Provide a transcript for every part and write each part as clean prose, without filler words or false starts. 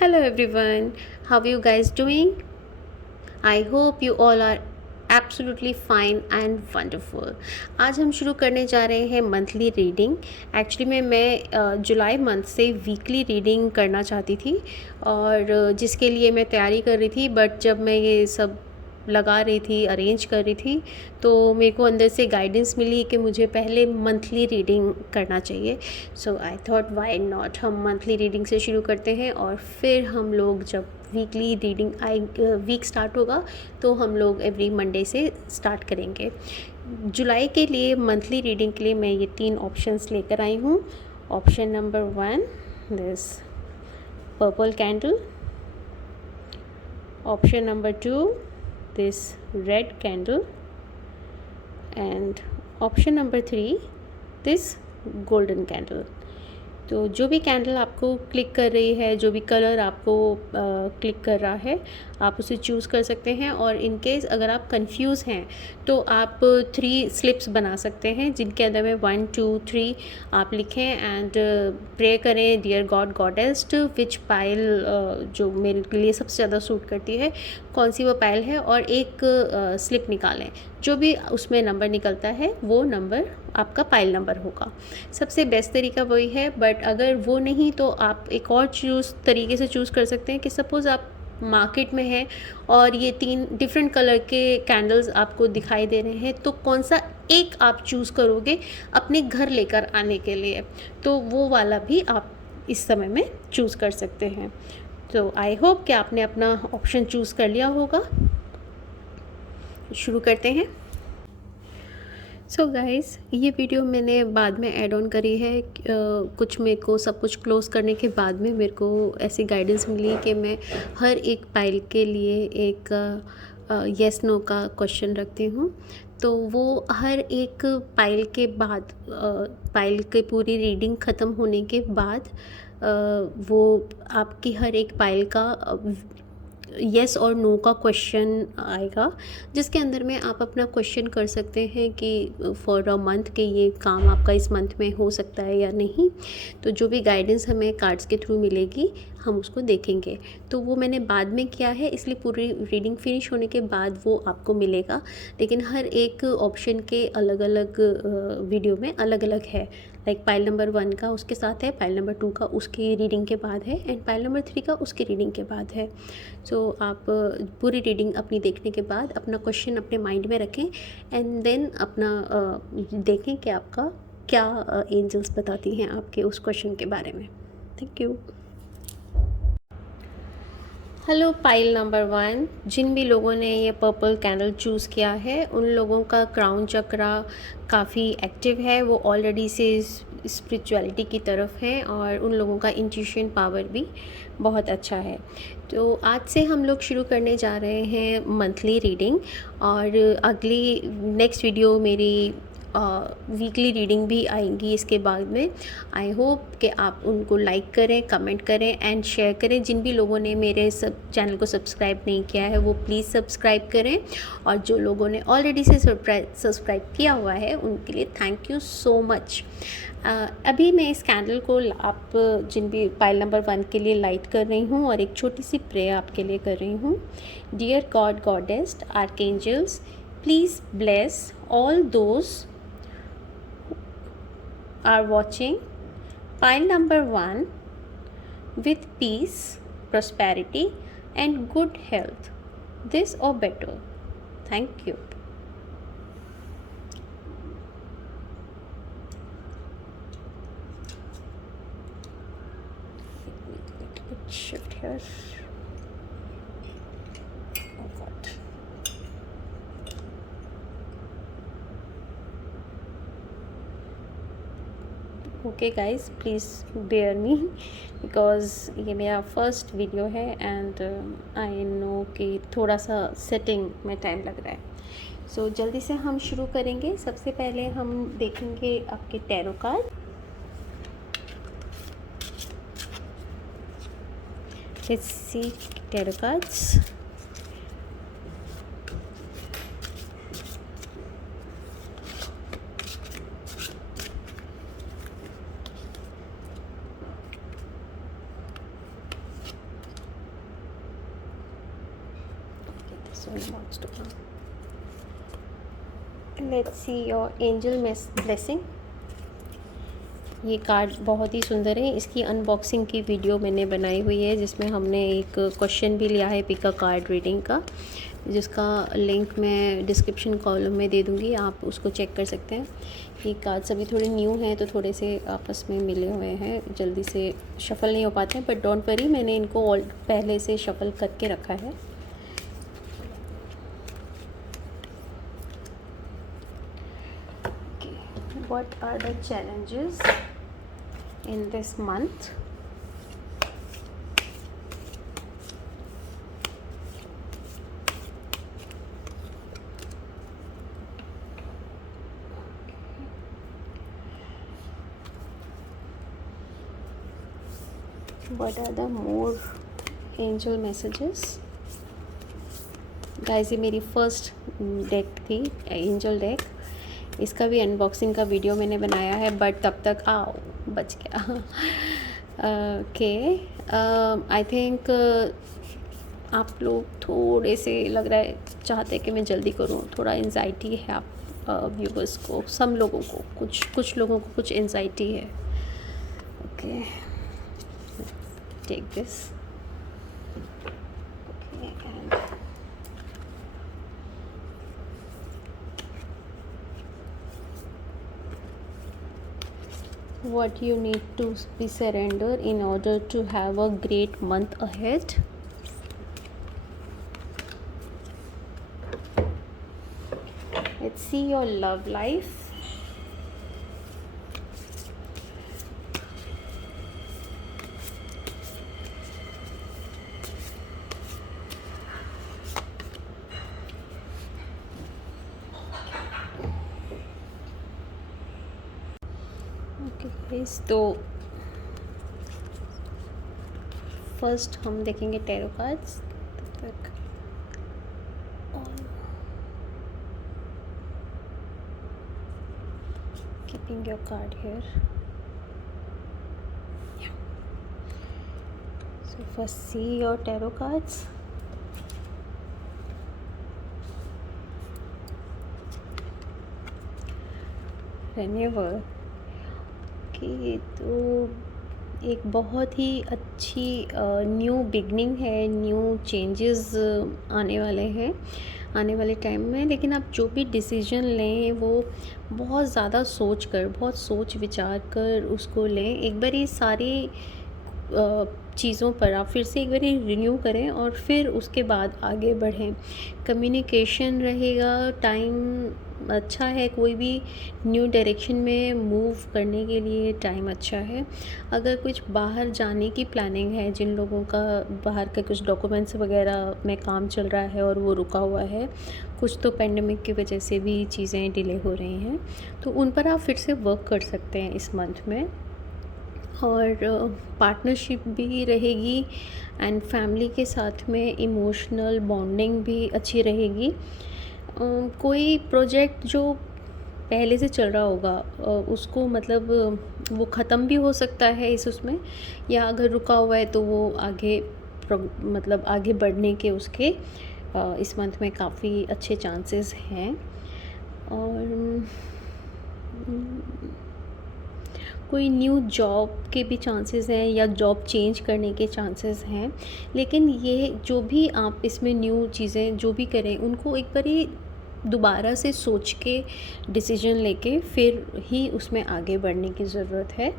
Hello everyone, how are you guys doing? I hope you all are absolutely fine and wonderful. आज हम शुरू करने जा रहे हैं मंथली रीडिंग। एक्चुअली मैं जुलाई मंथ से वीकली रीडिंग करना चाहती थी और जिसके लिए मैं तैयारी कर रही थी, बट जब मैं ये सब लगा रही थी, अरेंज कर रही थी, तो मेरे को अंदर से गाइडेंस मिली कि मुझे पहले मंथली रीडिंग करना चाहिए। सो आई थॉट व्हाई नॉट, हम मंथली रीडिंग से शुरू करते हैं और फिर हम लोग जब वीकली रीडिंग वीक स्टार्ट होगा तो हम लोग एवरी मंडे से स्टार्ट करेंगे। जुलाई के लिए मंथली रीडिंग के लिए मैं ये 3 ऑप्शंस लेकर आई हूँ। Option number 1 this purple candle, option number 2 this red candle, and option number 3 this golden candle। तो जो भी कैंडल आपको क्लिक कर रही है, जो भी कलर आपको क्लिक कर रहा है, आप उसे चूज़ कर सकते हैं। और इन केस अगर आप कंफ्यूज हैं तो आप 3 स्लिप्स बना सकते हैं जिनके अंदर में 1 2 3 आप लिखें एंड प्रे करें, डियर गॉड गॉडेस विच पाइल जो मेरे लिए सबसे ज़्यादा सूट करती है, कौन सी वो पाइल है, और एक स्लिप निकालें। जो भी उसमें नंबर निकलता है वो नंबर आपका पाइल नंबर होगा। सबसे बेस्ट तरीका वही है, बट अगर वो नहीं तो आप एक और तरीके से चूज़ कर सकते हैं कि सपोज़ आप मार्केट में हैं और ये 3 डिफरेंट कलर के कैंडल्स आपको दिखाई दे रहे हैं, तो कौन सा एक आप चूज़ करोगे अपने घर लेकर आने के लिए, तो वो वाला भी आप इस समय में चूज़ कर सकते हैं। तो आई होप कि आपने अपना ऑप्शन चूज़ कर लिया होगा। शुरू करते हैं। सो गाइस, ये वीडियो मैंने बाद में ऐड ऑन करी है। कुछ मेरे को सब कुछ क्लोज़ करने के बाद में मेरे को ऐसी गाइडेंस मिली कि मैं हर एक पाइल के लिए एक येस नो का क्वेश्चन रखती हूँ। तो वो हर एक पाइल के बाद पाइल के पूरी रीडिंग ख़त्म होने के बाद वो आपकी हर एक पाइल का येस और नो का क्वेश्चन आएगा, जिसके अंदर में आप अपना क्वेश्चन कर सकते हैं कि फॉर अ मंथ कि ये काम आपका इस मंथ में हो सकता है या नहीं। तो जो भी गाइडेंस हमें कार्ड्स के थ्रू मिलेगी हम उसको देखेंगे। तो वो मैंने बाद में किया है, इसलिए पूरी रीडिंग फिनिश होने के बाद वो आपको मिलेगा। लेकिन हर एक ऑप्शन के अलग अलग वीडियो में अलग अलग है। लाइक पाइल नंबर 1 का उसके साथ है, पाइल नंबर 2 का उसकी रीडिंग के बाद है, एंड पाइल नंबर 3 का उसकी रीडिंग के बाद है। सो आप पूरी रीडिंग अपनी देखने के बाद अपना क्वेश्चन अपने माइंड में रखें एंड देन अपना देखें कि आपका क्या एंजल्स बताती हैं आपके उस क्वेश्चन के बारे में। Thank you. Hello pile number 1, जिन भी लोगों ने ये पर्पल कैंडल चूज़ किया है उन लोगों का क्राउन चक्रा काफ़ी एक्टिव है, वो ऑलरेडी से स्पिरिचुअलिटी की तरफ है और उन लोगों का इंट्यूशन पावर भी बहुत अच्छा है। तो आज से हम लोग शुरू करने जा रहे हैं मंथली रीडिंग, और अगली नेक्स्ट वीडियो मेरी वीकली रीडिंग भी आएंगी इसके बाद में। आई होप कि आप उनको लाइक करें, कमेंट करें एंड शेयर करें। जिन भी लोगों ने मेरे चैनल को सब्सक्राइब नहीं किया है वो प्लीज़ सब्सक्राइब करें, और जो लोगों ने ऑलरेडी से सब्सक्राइब किया हुआ है उनके लिए थैंक यू सो मच। अभी मैं इस कैंडल को आप जिन भी पाइल नंबर 1 के लिए लाइट कर रही हूँ और एक छोटी सी प्रेयर आपके लिए कर रही हूँ। Dear God goddess archangels, please bless all those are watching pile number 1 with peace, prosperity and good health, this or better. Thank you. Let me shift here. Oh God. Okay guys, please bear me because ये मेरा first video है and I know कि थोड़ा सा setting में time लग रहा है। सो जल्दी से हम शुरू करेंगे। सबसे पहले हम देखेंगे आपके tarot card. Let's see tarot cards. person wants to come. Let's see your angel blessing. ये कार्ड बहुत ही सुंदर है। इसकी अनबॉक्सिंग की वीडियो मैंने बनाई हुई है, जिसमें हमने एक क्वेश्चन भी लिया है पिक अ कार्ड रीडिंग का, जिसका लिंक मैं डिस्क्रिप्शन कॉलम में दे दूँगी, आप उसको चेक कर सकते हैं। ये कार्ड्स अभी थोड़े न्यू हैं तो थोड़े से आपस में मिले हुए हैं, जल्दी से शफ़ल नहीं हो पाते हैं, बट डोंट वरी, मैंने इनको पहले से शफ़ल करके रखा है। What are the challenges in this month? What are the more angel messages? Guys, ये मेरी फर्स्ट डेक थी, एंजल डेक। इसका भी अनबॉक्सिंग का वीडियो मैंने बनाया है, बट तब तक बच गया। ओके, आई थिंक आप लोग थोड़े से लग रहा है चाहते हैं कि मैं जल्दी करूं, थोड़ा एंजाइटी है आप व्यूवर्स को, सब लोगों को, कुछ लोगों को कुछ एंजाइटी है। Okay, take this. What you need to be surrender in order to have a great month ahead. Let's see your love life. Okay guys, तो फर्स्ट हम देखेंगे टैरो कार्ड्स। तब तक keeping your card here. So first see your tarot cards. Whenever कि तो एक बहुत ही अच्छी न्यू बिगनिंग है, न्यू चेंजेस आने वाले हैं आने वाले टाइम में। लेकिन आप जो भी डिसीजन लें वो बहुत ज़्यादा सोच कर, बहुत सोच विचार कर उसको लें। एक बार ये सारी चीज़ों पर आप फिर से एक बार रिन्यू करें और फिर उसके बाद आगे बढ़ें। कम्युनिकेशन रहेगा, टाइम अच्छा है, कोई भी न्यू डायरेक्शन में मूव करने के लिए टाइम अच्छा है। अगर कुछ बाहर जाने की प्लानिंग है, जिन लोगों का बाहर के कुछ डॉक्यूमेंट्स वगैरह में काम चल रहा है और वो रुका हुआ है, कुछ तो पेंडेमिक की वजह से भी चीज़ें डिले हो रही हैं, तो उन पर आप फिर से वर्क कर सकते हैं इस मंथ में। और पार्टनरशिप भी रहेगी एंड फैमिली के साथ में इमोशनल बॉन्डिंग भी अच्छी रहेगी। कोई प्रोजेक्ट जो पहले से चल रहा होगा उसको मतलब वो ख़त्म भी हो सकता है उसमें, या अगर रुका हुआ है तो वो आगे मतलब आगे बढ़ने के उसके इस मंथ में काफ़ी अच्छे चांसेस हैं। और कोई न्यू जॉब के भी चांसेस हैं या जॉब चेंज करने के चांसेस हैं। लेकिन ये जो भी आप इसमें न्यू चीज़ें जो भी करें, उनको एक बारी दोबारा से सोच के डिसीजन लेके फिर ही उसमें आगे बढ़ने की ज़रूरत है।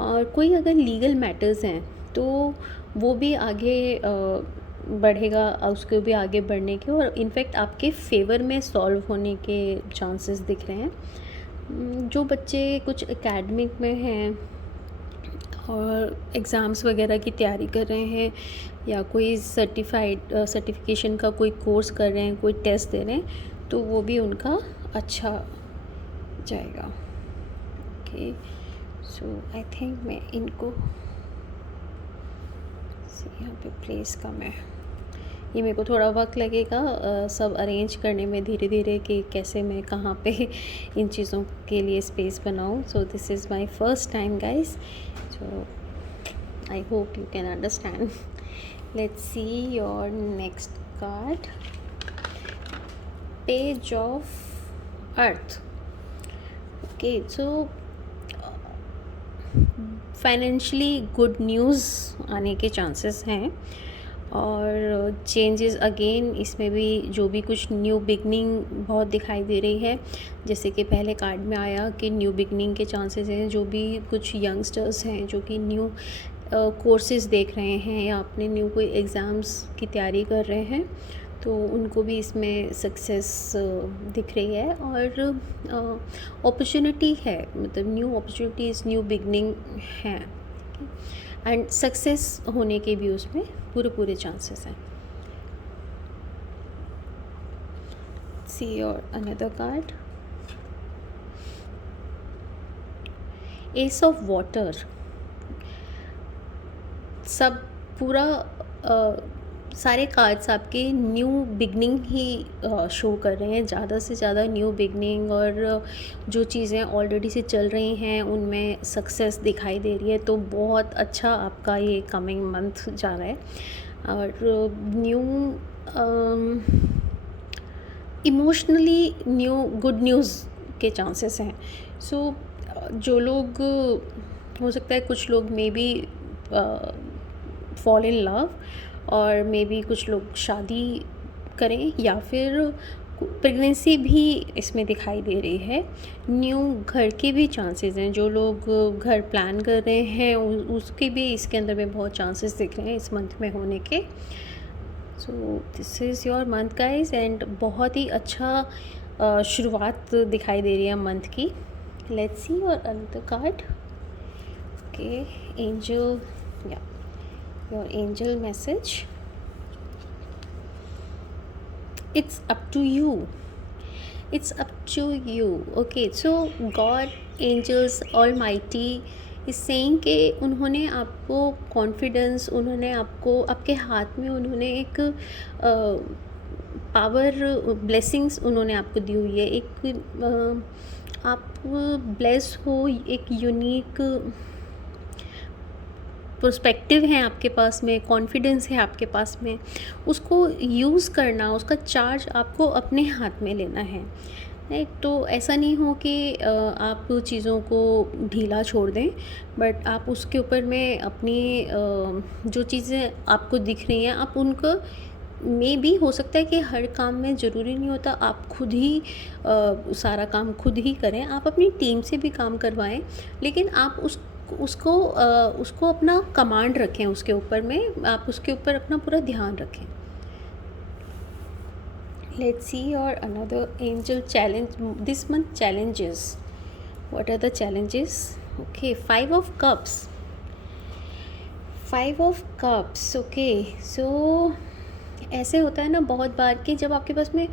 और कोई अगर लीगल मैटर्स हैं तो वो भी आगे बढ़ेगा, उसको भी आगे बढ़ने के और इनफैक्ट आपके फेवर में सॉल्व होने के चांसेस दिख रहे हैं। जो बच्चे कुछ एकेडमिक में हैं और एग्ज़ाम्स वगैरह की तैयारी कर रहे हैं या कोई सर्टिफिकेशन का कोई कोर्स कर रहे हैं, कोई टेस्ट दे रहे हैं, तो वो भी उनका अच्छा जाएगा। ओके, सो आई थिंक मैं इनको यहाँ पे प्लेस कम है, ये मेरे को थोड़ा वक्त लगेगा सब अरेंज करने में धीरे धीरे कि कैसे मैं कहाँ पे इन चीज़ों के लिए स्पेस बनाऊँ। So this is my first time guys, so I hope you can understand. Let's see your next card. Page of earth. Okay, so financially good news आने के चांसेस हैं, और चेंजेस अगेन इसमें भी, जो भी कुछ न्यू बिगनिंग बहुत दिखाई दे रही है। जैसे कि पहले कार्ड में आया कि न्यू बिगनिंग के चांसेस हैं। जो भी कुछ यंगस्टर्स हैं जो कि न्यू कोर्सेज़ देख रहे हैं या अपने न्यू कोई एग्ज़ाम्स की तैयारी कर रहे हैं, तो उनको भी इसमें सक्सेस दिख रही है, और अपॉर्चुनिटी है, मतलब न्यू अपॉर्चुनिटीज़, न्यू बिगनिंग है, एंड सक्सेस होने के भी उसमें पूरे चांसेस हैं। सी your another card, S of water. सब पूरा सारे कार्ड्स आपके न्यू बिगनिंग ही शो कर रहे हैं, ज़्यादा से ज़्यादा न्यू बिगनिंग, और जो चीज़ें ऑलरेडी से चल रही हैं उनमें सक्सेस दिखाई दे रही है। तो बहुत अच्छा आपका ये कमिंग मंथ जा रहा है, और new emotionally new good news के चांसेस हैं। सो जो लोग, हो सकता है कुछ लोग may be fall in love, और मे बी कुछ लोग शादी करें, या फिर प्रेगनेंसी भी इसमें दिखाई दे रही है। न्यू घर के भी चांसेस हैं। जो लोग घर प्लान कर रहे हैं उसके भी इसके अंदर में बहुत चांसेस दिख रहे हैं इस मंथ में होने के। So this is your month guys, and बहुत ही अच्छा शुरुआत दिखाई दे रही है मंथ की। Let's see your another card. Okay, angel, या your angel message, it's up to you, it's up to you. Okay, so God, angels, almighty is saying कि उन्होंने आपको कॉन्फिडेंस, उन्होंने आपको आपके हाथ में उन्होंने एक पावर, ब्लेसिंग्स उन्होंने आपको दी हुई है। एक आप ब्लेस हो, एक यूनिक पर्सपेक्टिव है आपके पास में, कॉन्फिडेंस है आपके पास में, उसको यूज़ करना, उसका चार्ज आपको अपने हाथ में लेना है, राइट। तो ऐसा नहीं हो कि आप चीज़ों को ढीला छोड़ दें, बट आप उसके ऊपर में अपनी जो चीज़ें आपको दिख रही हैं आप उनको, मे भी हो सकता है कि हर काम में ज़रूरी नहीं होता आप खुद ही सारा काम खुद ही करें, आप अपनी टीम से भी काम करवाएं, लेकिन आप उसको अपना कमांड रखें, उसके ऊपर में आप उसके ऊपर अपना पूरा ध्यान रखें। Let's see your another angel challenge this month. Challenges, what are the challenges? Okay, 5 of cups, 5 of cups. Okay, so ऐसे होता है ना बहुत बार कि जब आपके पास में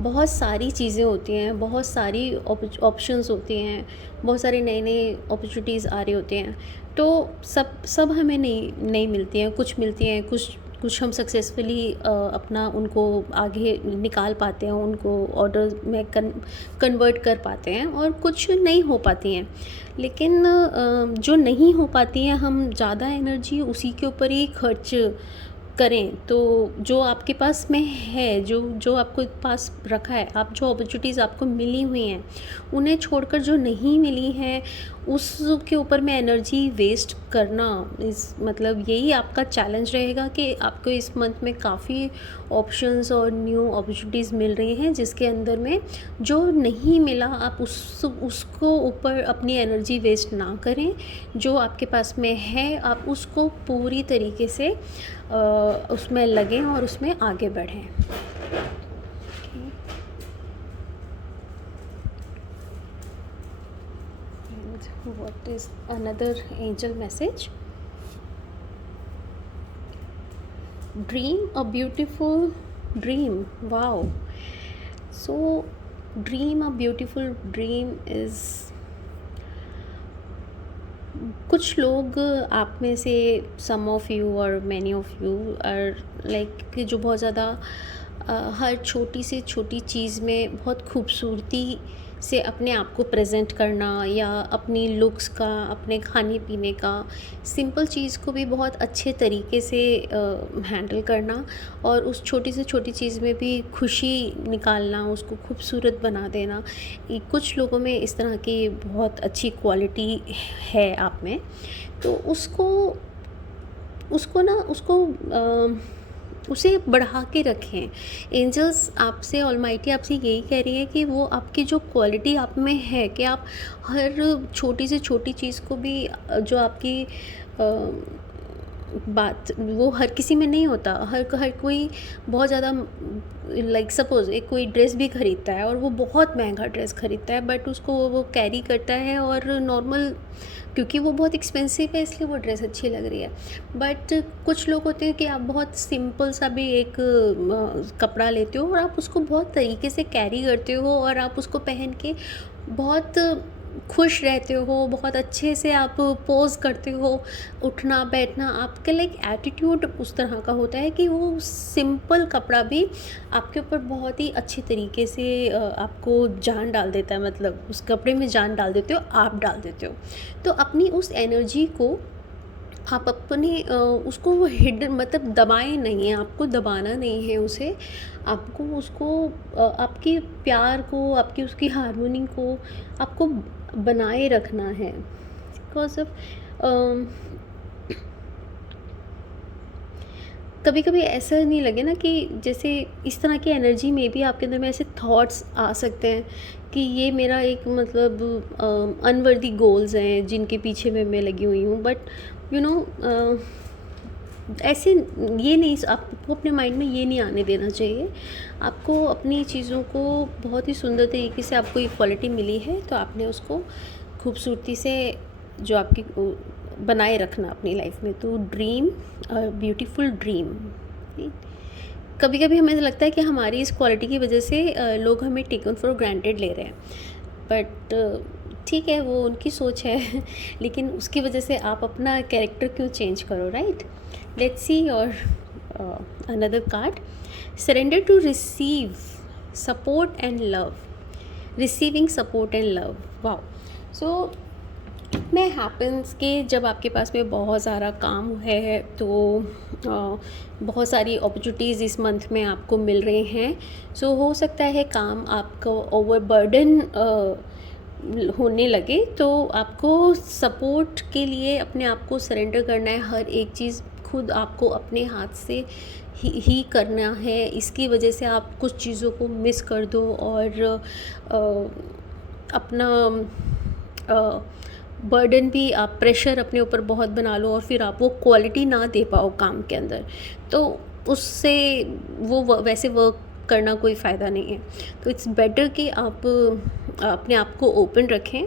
बहुत सारी चीज़ें होती हैं, बहुत सारी ऑप्शंस होती हैं, बहुत सारी नई नई अपॉर्चुनिटीज़ आ रही होती हैं, तो सब हमें नहीं मिलती हैं। कुछ मिलती हैं, कुछ हम सक्सेसफुली अपना उनको आगे निकाल पाते हैं, उनको ऑर्डर में कन्वर्ट कर पाते हैं, और कुछ नहीं हो पाती हैं। लेकिन जो नहीं हो पाती हैं हम ज़्यादा एनर्जी उसी के ऊपर ही खर्च करें, तो जो आपके पास में है, जो आपको पास रखा है, आप जो अपॉर्चुनिटीज़ आपको मिली हुई हैं उन्हें छोड़कर जो नहीं मिली हैं उसके ऊपर में एनर्जी वेस्ट करना, मतलब यही आपका चैलेंज रहेगा कि आपको इस मंथ में काफ़ी ऑप्शंस और न्यू अपॉर्चुनिटीज़ मिल रही हैं, जिसके अंदर में जो नहीं मिला आप उसको ऊपर अपनी एनर्जी वेस्ट ना करें। जो आपके पास में है आप उसको पूरी तरीके से उसमें लगें और उसमें आगे बढ़ें। What is another angel message? Dream a beautiful dream. Wow. So dream a beautiful dream is, कुछ लोग आप में से, सम ऑफ यू और many of you are like, जो बहुत ज़्यादा हर छोटी से छोटी चीज़ में बहुत खूबसूरती से अपने आप को प्रेजेंट करना, या अपनी लुक्स का, अपने खाने पीने का, सिंपल चीज़ को भी बहुत अच्छे तरीके से हैंडल करना, और उस छोटी से छोटी चीज़ में भी खुशी निकालना, उसको खूबसूरत बना देना। कुछ लोगों में इस तरह की बहुत अच्छी क्वालिटी है आप में, तो उसको उसको ना उसको उसे बढ़ा के रखें। एंजल्स आपसे, ऑलमाइटी आपसे यही कह रही है कि वो आपकी जो क्वालिटी आप में है, कि आप हर छोटी से छोटी चीज़ को भी जो आपकी बात, वो हर किसी में नहीं होता। हर हर कोई बहुत ज़्यादा, लाइक सपोज़ एक कोई ड्रेस भी ख़रीदता है और वो बहुत महंगा ड्रेस ख़रीदता है, बट उसको वो कैरी करता है, और नॉर्मल, क्योंकि वो बहुत एक्सपेंसिव है इसलिए वो ड्रेस अच्छी लग रही है। बट कुछ लोग होते हैं कि आप बहुत सिंपल सा भी एक कपड़ा लेते हो और आप उसको बहुत तरीके से कैरी करते हो, और आप उसको पहन के बहुत खुश रहते हो, बहुत अच्छे से आप पोज़ करते हो, उठना बैठना, आपका लाइक एटीट्यूड उस तरह का होता है कि वो सिंपल कपड़ा भी आपके ऊपर बहुत ही अच्छे तरीके से आपको जान डाल देता है। मतलब उस कपड़े में जान डाल देते हो, आप डाल देते हो। तो अपनी उस एनर्जी को आप अपने उसको हिडन, मतलब दबाएं नहीं है, आपको दबाना नहीं है उसे, आपको उसको आपके प्यार को, आपकी उसकी हारमोनी को आपको बनाए रखना है। बिकॉज ऑफ कभी कभी ऐसा नहीं लगे ना कि जैसे इस तरह की एनर्जी में भी आपके अंदर में ऐसे थॉट्स आ सकते हैं कि ये मेरा एक, मतलब अनवर्दी गोल्स हैं जिनके पीछे मैं लगी हुई हूँ, बट यू नो ऐसे ये नहीं, आपको अपने माइंड में ये नहीं आने देना चाहिए। आपको अपनी चीज़ों को बहुत ही सुंदर तरीके से, आपको ये क्वालिटी मिली है तो आपने उसको खूबसूरती से जो आपकी बनाए रखना अपनी लाइफ में। तो ड्रीम, ब्यूटीफुल ड्रीम। कभी कभी हमें लगता है कि हमारी इस क्वालिटी की वजह से लोग हमें टेकन फॉर ग्रांटेड ले रहे हैं, बट ठीक है, वो उनकी सोच है लेकिन उसकी वजह से आप अपना कैरेक्टर क्यों चेंज करो, right? Let's see your another card. Surrender to receive support and love. Receiving support and love, wow. So में हैपन्स कि जब आपके पास में बहुत सारा काम है तो बहुत सारी अपॉर्चुनिटीज़ इस मंथ में आपको मिल रहे हैं। सो हो सकता है काम आपको ओवरबर्डन होने लगे, तो आपको सपोर्ट के लिए अपने आप को सरेंडर करना है। हर एक चीज़ खुद आपको अपने हाथ से ही करना है। इसकी वजह से आप कुछ चीज़ों को मिस कर दो और अपना बर्डन भी, आप प्रेशर अपने ऊपर बहुत बना लो और फिर आप वो क्वालिटी ना दे पाओ काम के अंदर, तो उससे वो वैसे वर्क करना कोई फ़ायदा नहीं है। तो इट्स बेटर कि आप अपने आप को ओपन रखें,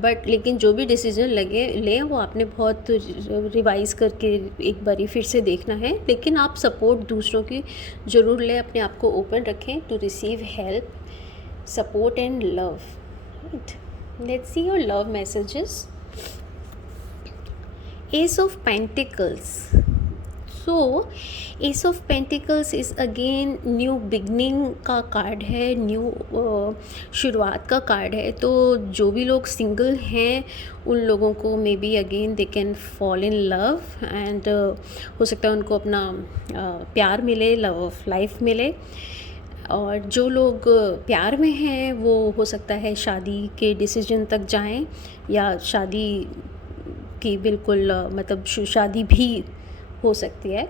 बट लेकिन जो भी डिसीजन लें वो आपने बहुत रिवाइज़ करके एक बारी फिर से देखना है। लेकिन आप सपोर्ट दूसरों की ज़रूर लें, अपने आप को ओपन रखें to receive help, support and love, right? Let's see your love messages. Ace of Pentacles. So Ace of Pentacles is again new beginning का कार्ड है, न्यू शुरुआत का कार्ड है। तो जो भी लोग सिंगल हैं उन लोगों को may be again they can fall in love, and हो सकता है उनको अपना प्यार मिले, लव ऑफ लाइफ मिले। और जो लोग प्यार में हैं वो हो सकता है शादी के डिसीजन तक जाएं, या शादी की बिल्कुल मतलब शादी भी हो सकती है।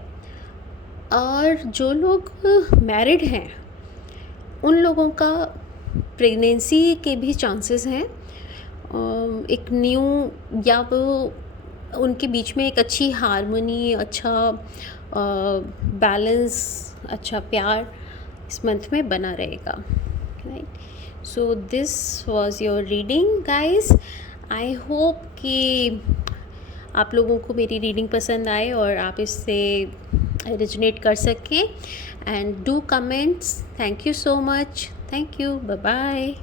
और जो लोग मैरिड हैं उन लोगों का प्रेगनेंसी के भी चांसेस हैं। एक न्यू, या वो उनके बीच में एक अच्छी हारमोनी, अच्छा बैलेंस, अच्छा प्यार इस मंथ में बना रहेगा, right? So this was your reading guys. I hope कि आप लोगों को मेरी रीडिंग पसंद आए और आप इससे रिजनेट कर सकें, and do comments. Thank you so much, thank you, bye bye.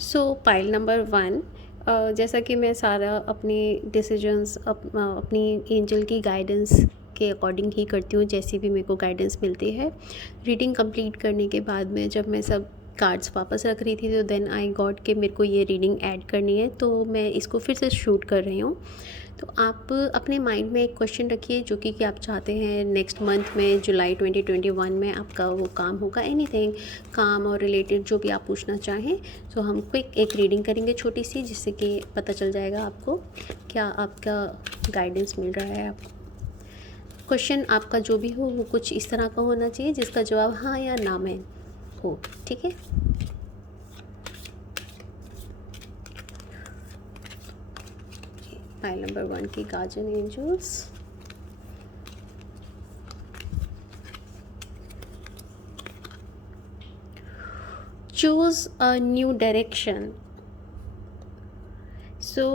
So pile number 1, जैसा कि मैं सारा अपनी डिसीजंस अपनी एंजल की गाइडेंस के अकॉर्डिंग ही करती हूँ, जैसी भी मेरे को गाइडेंस मिलती है। रीडिंग कंप्लीट करने के बाद में जब मैं सब कार्ड्स वापस रख रही थी, तो देन आई गॉट कि मेरे को ये रीडिंग ऐड करनी है, तो मैं इसको फिर से शूट कर रही हूँ। तो आप अपने माइंड में एक क्वेश्चन रखिए जो कि आप चाहते हैं नेक्स्ट मंथ में, जुलाई 2021 में आपका वो काम होगा, एनीथिंग काम और रिलेटेड जो भी आप पूछना चाहें। तो हम क्विक एक रीडिंग करेंगे छोटी सी, जिससे कि पता चल जाएगा आपको क्या आपका गाइडेंस मिल रहा है आपको। क्वेश्चन आपका जो भी हो वो कुछ इस तरह का होना चाहिए जिसका जवाब हाँ या ना में हो, ठीक है। पाइल नंबर 1 की guardian angels. Choose a new direction. So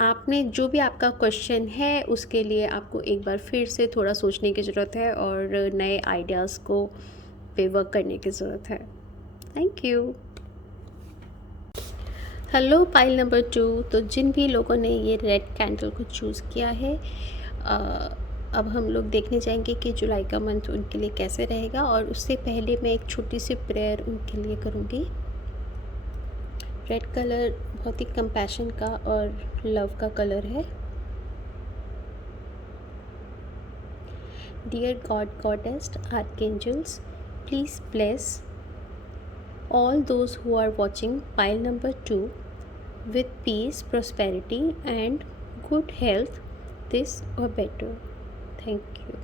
आपने जो भी आपका क्वेश्चन है उसके लिए आपको एक बार फिर से थोड़ा सोचने की ज़रूरत है और नए आइडियाज़ को पे वर्क करने की ज़रूरत है। Thank you. Hello pile number 2। तो जिन भी लोगों ने ये रेड कैंडल को चूज़ किया है, अब हम लोग देखने जाएंगे कि जुलाई का मंथ उनके लिए कैसे रहेगा, और उससे पहले मैं एक छोटी सी प्रेयर उनके लिए करूँगी। रेड कलर बहुत ही कंपैशन का और लव का कलर है। Dear God goddess archangels, please bless all those who are watching pile number 2 with peace, prosperity and good health, this or better. Thank you.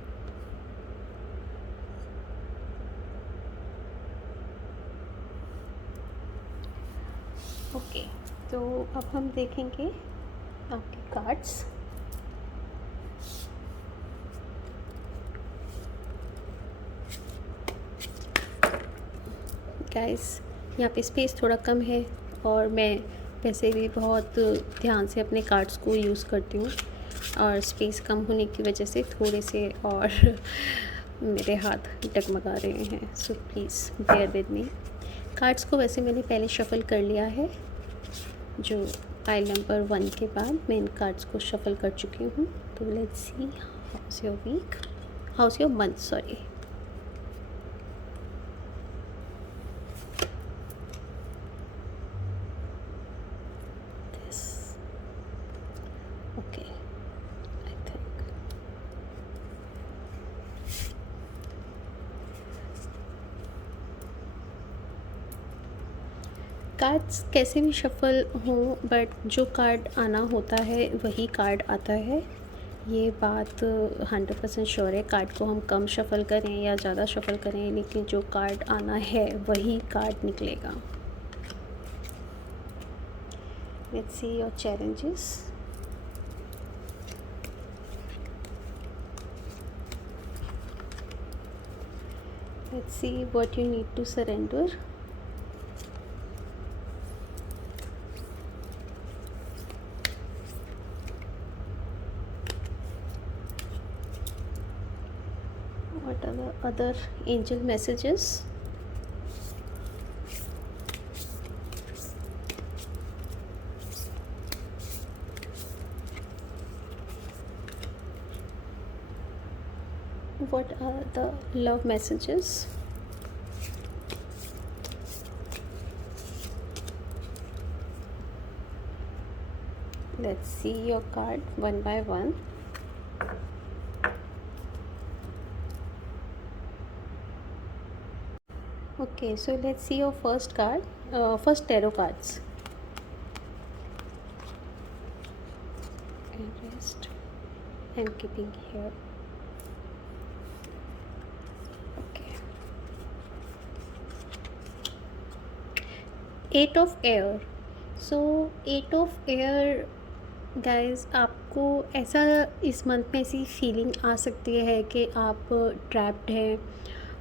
Okay, तो अब हम देखेंगे आपके कार्ड्स। गाइस, यहाँ पे स्पेस थोड़ा कम है और मैं वैसे भी बहुत ध्यान से अपने कार्ड्स को यूज़ करती हूँ, और स्पेस कम होने की वजह से थोड़े से और मेरे हाथ डगमगा रहे हैं, so please bear with me. Cards को वैसे मैंने पहले शफ़ल कर लिया है, जो पाइल नंबर 1 के बाद मैं इन कार्ड्स को शफ़ल कर चुकी हूँ। तो let's see how's your week, how's your month, sorry. Okay, I think cards कैसे भी शफ़ल हों, बट जो कार्ड आना होता है वही कार्ड आता है, ये बात 100% श्योर है। कार्ड को हम कम शफ़ल करें या ज़्यादा शफ़ल करें, लेकिन जो कार्ड आना है वही कार्ड निकलेगा। Let's see your challenges. Let's see what you need to surrender. What are the other angel messages? What are the love messages? Let's see your card one by one. Okay, so let's see your first card, first tarot cards. And rest. I'm keeping here. Eight of air. So eight of air guys, आपको ऐसा इस month में ऐसी feeling आ सकती है कि आप trapped हैं,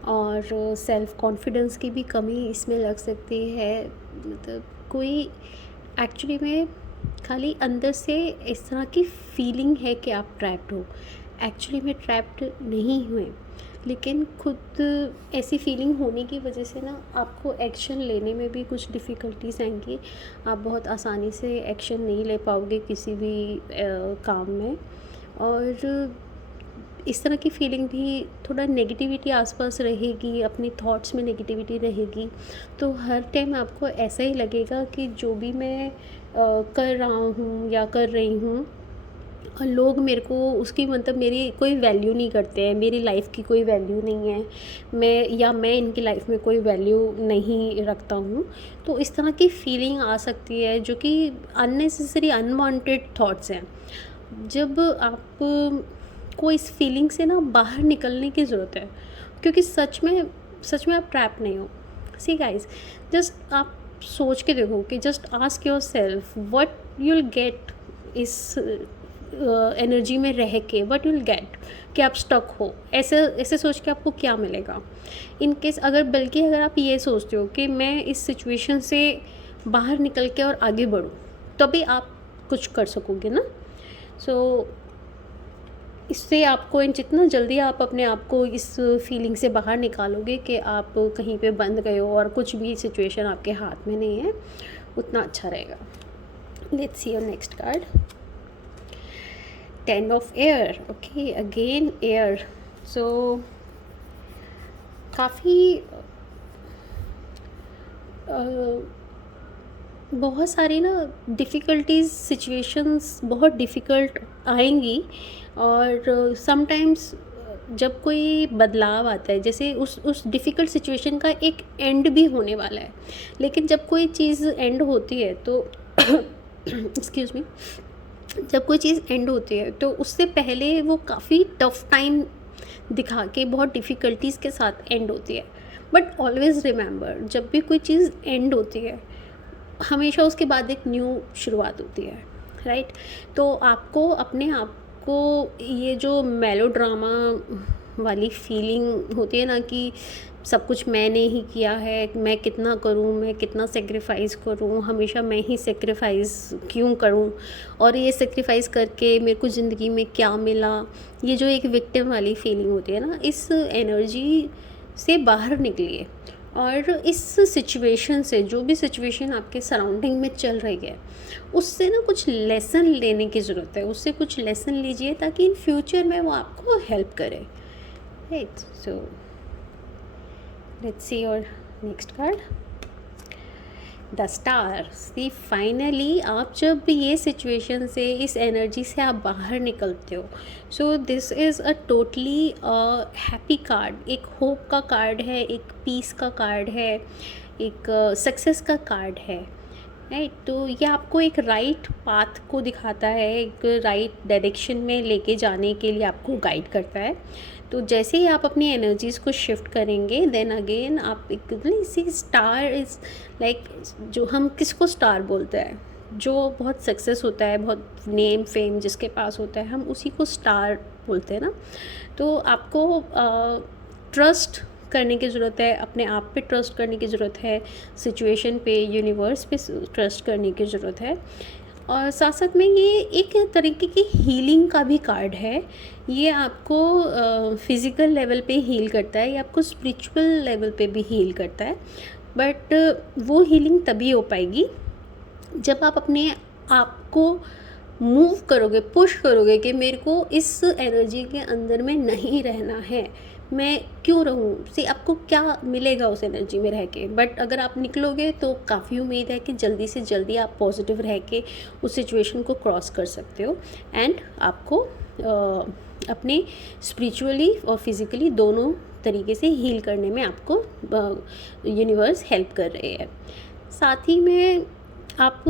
और सेल्फ़ कॉन्फिडेंस की भी कमी इसमें लग सकती है। मतलब कोई एक्चुअली में खाली अंदर से इस तरह की फीलिंग है कि आप ट्रैप्ड हो, एक्चुअली में ट्रैप्ड नहीं हुए, लेकिन खुद ऐसी फीलिंग होने की वजह से ना आपको एक्शन लेने में भी कुछ डिफ़िकल्टीज़ आएंगी। आप बहुत आसानी से एक्शन नहीं ले पाओगे किसी भी काम में, और इस तरह की फीलिंग भी, थोड़ा नेगेटिविटी आसपास रहेगी, अपनी थॉट्स में नेगेटिविटी रहेगी, तो हर टाइम आपको ऐसा ही लगेगा कि जो भी मैं कर रहा हूँ या कर रही हूँ, लोग मेरे को उसकी मतलब मेरी कोई वैल्यू नहीं करते हैं, मेरी लाइफ की कोई वैल्यू नहीं है, मैं इनकी लाइफ में कोई वैल्यू नहीं रखता हूँ। तो इस तरह की फीलिंग आ सकती है जो कि अननेसेसरी अनवांटेड थॉट्स हैं। जब आप को इस फीलिंग से ना बाहर निकलने की ज़रूरत है, क्योंकि सच में आप ट्रैप नहीं हो। सी गाइस, जस्ट आप सोच के देखो कि just ask your self what you'll get इस एनर्जी में रह के, व्हाट यूल गेट कि आप स्टक हो, ऐसे ऐसे सोच के आपको क्या मिलेगा। इन केस अगर आप ये सोचते हो कि मैं इस सिचुएशन से बाहर निकल के और आगे बढ़ूँ, तभी आप कुछ कर सकोगे ना। सो इससे आपको जितना जल्दी आप अपने आप को इस फीलिंग से बाहर निकालोगे कि आप कहीं पे बंद गए हो और कुछ भी सिचुएशन आपके हाथ में नहीं है, उतना अच्छा रहेगा। Let's see your next card. 10 of air. Okay, again air. So काफ़ी बहुत सारी ना डिफ़िकल्टीज़, सिचुएशंस बहुत डिफ़िकल्ट आएंगी, और समटाइम्स जब कोई बदलाव आता है, जैसे उस डिफ़िकल्ट सिचुएशन का एक एंड भी होने वाला है, लेकिन जब कोई चीज़ एंड होती है तो एक्सक्यूज़ मी, जब कोई चीज़ एंड होती है तो उससे पहले वो काफ़ी टफ टाइम दिखा के बहुत डिफ़िकल्टीज़ के साथ एंड होती है। बट ऑलवेज़ रिमेंबर, जब भी कोई चीज़ एंड होती है, हमेशा उसके बाद एक न्यू शुरुआत होती है, राइट। तो आपको अपने आप को ये जो मेलोड्रामा वाली फीलिंग होती है ना कि सब कुछ मैंने ही किया है, मैं कितना करूँ, मैं कितना सेक्रीफाइस करूँ, हमेशा मैं ही सेक्रीफाइस क्यों करूँ, और ये सेक्रीफाइस करके मेरे को ज़िंदगी में क्या मिला, ये जो एक विक्टिम वाली फीलिंग होती है ना, इस एनर्जी से बाहर निकलिए। और इस सिचुएशन से, जो भी सिचुएशन आपके सराउंडिंग में चल रही है, उससे ना कुछ लेसन लेने की ज़रूरत है, उससे कुछ लेसन लीजिए ताकि इन फ्यूचर में वो आपको हेल्प करे, right. So let's see your next card, the star. See finally आप जब ये सिचुएशन से, इस एनर्जी से आप बाहर निकलते हो, so this is a totally happy card. एक होप का कार्ड है, एक पीस का कार्ड है, एक सक्सेस का कार्ड है, राइट। तो ये आपको एक राइट पाथ को दिखाता है, एक राइट डायरेक्शन में लेके जाने के लिए आपको गाइड करता है। तो जैसे ही आप अपनी एनर्जीज़ को शिफ्ट करेंगे, देन अगेन आप एक सी स्टार इज़ लाइक, जो हम किसको स्टार बोलते हैं, जो बहुत सक्सेस होता है, बहुत नेम फेम जिसके पास होता है, हम उसी को स्टार बोलते हैं ना। तो आपको ट्रस्ट करने की ज़रूरत है, अपने आप पे ट्रस्ट करने की ज़रूरत है, सिचुएशन पे, यूनिवर्स पे ट्रस्ट करने की ज़रूरत है। और साथ साथ में ये एक तरीके की हीलिंग का भी कार्ड है। ये आपको फिज़िकल लेवल पे हील करता है, ये आपको स्पिरिचुअल लेवल पे भी हील करता है। बट वो हीलिंग तभी हो पाएगी जब आप अपने आप को मूव करोगे, पुश करोगे कि मेरे को इस एनर्जी के अंदर में नहीं रहना है, मैं क्यों रहूँ, से आपको क्या मिलेगा उस एनर्जी में रह के। बट अगर आप निकलोगे तो काफ़ी उम्मीद है कि जल्दी से जल्दी आप पॉजिटिव रह के उस सिचुएशन को क्रॉस कर सकते हो, एंड आपको अपने स्पिरिचुअली और फिज़िकली दोनों तरीके से हील करने में आपको यूनिवर्स हेल्प कर रहे हैं। साथ ही में आप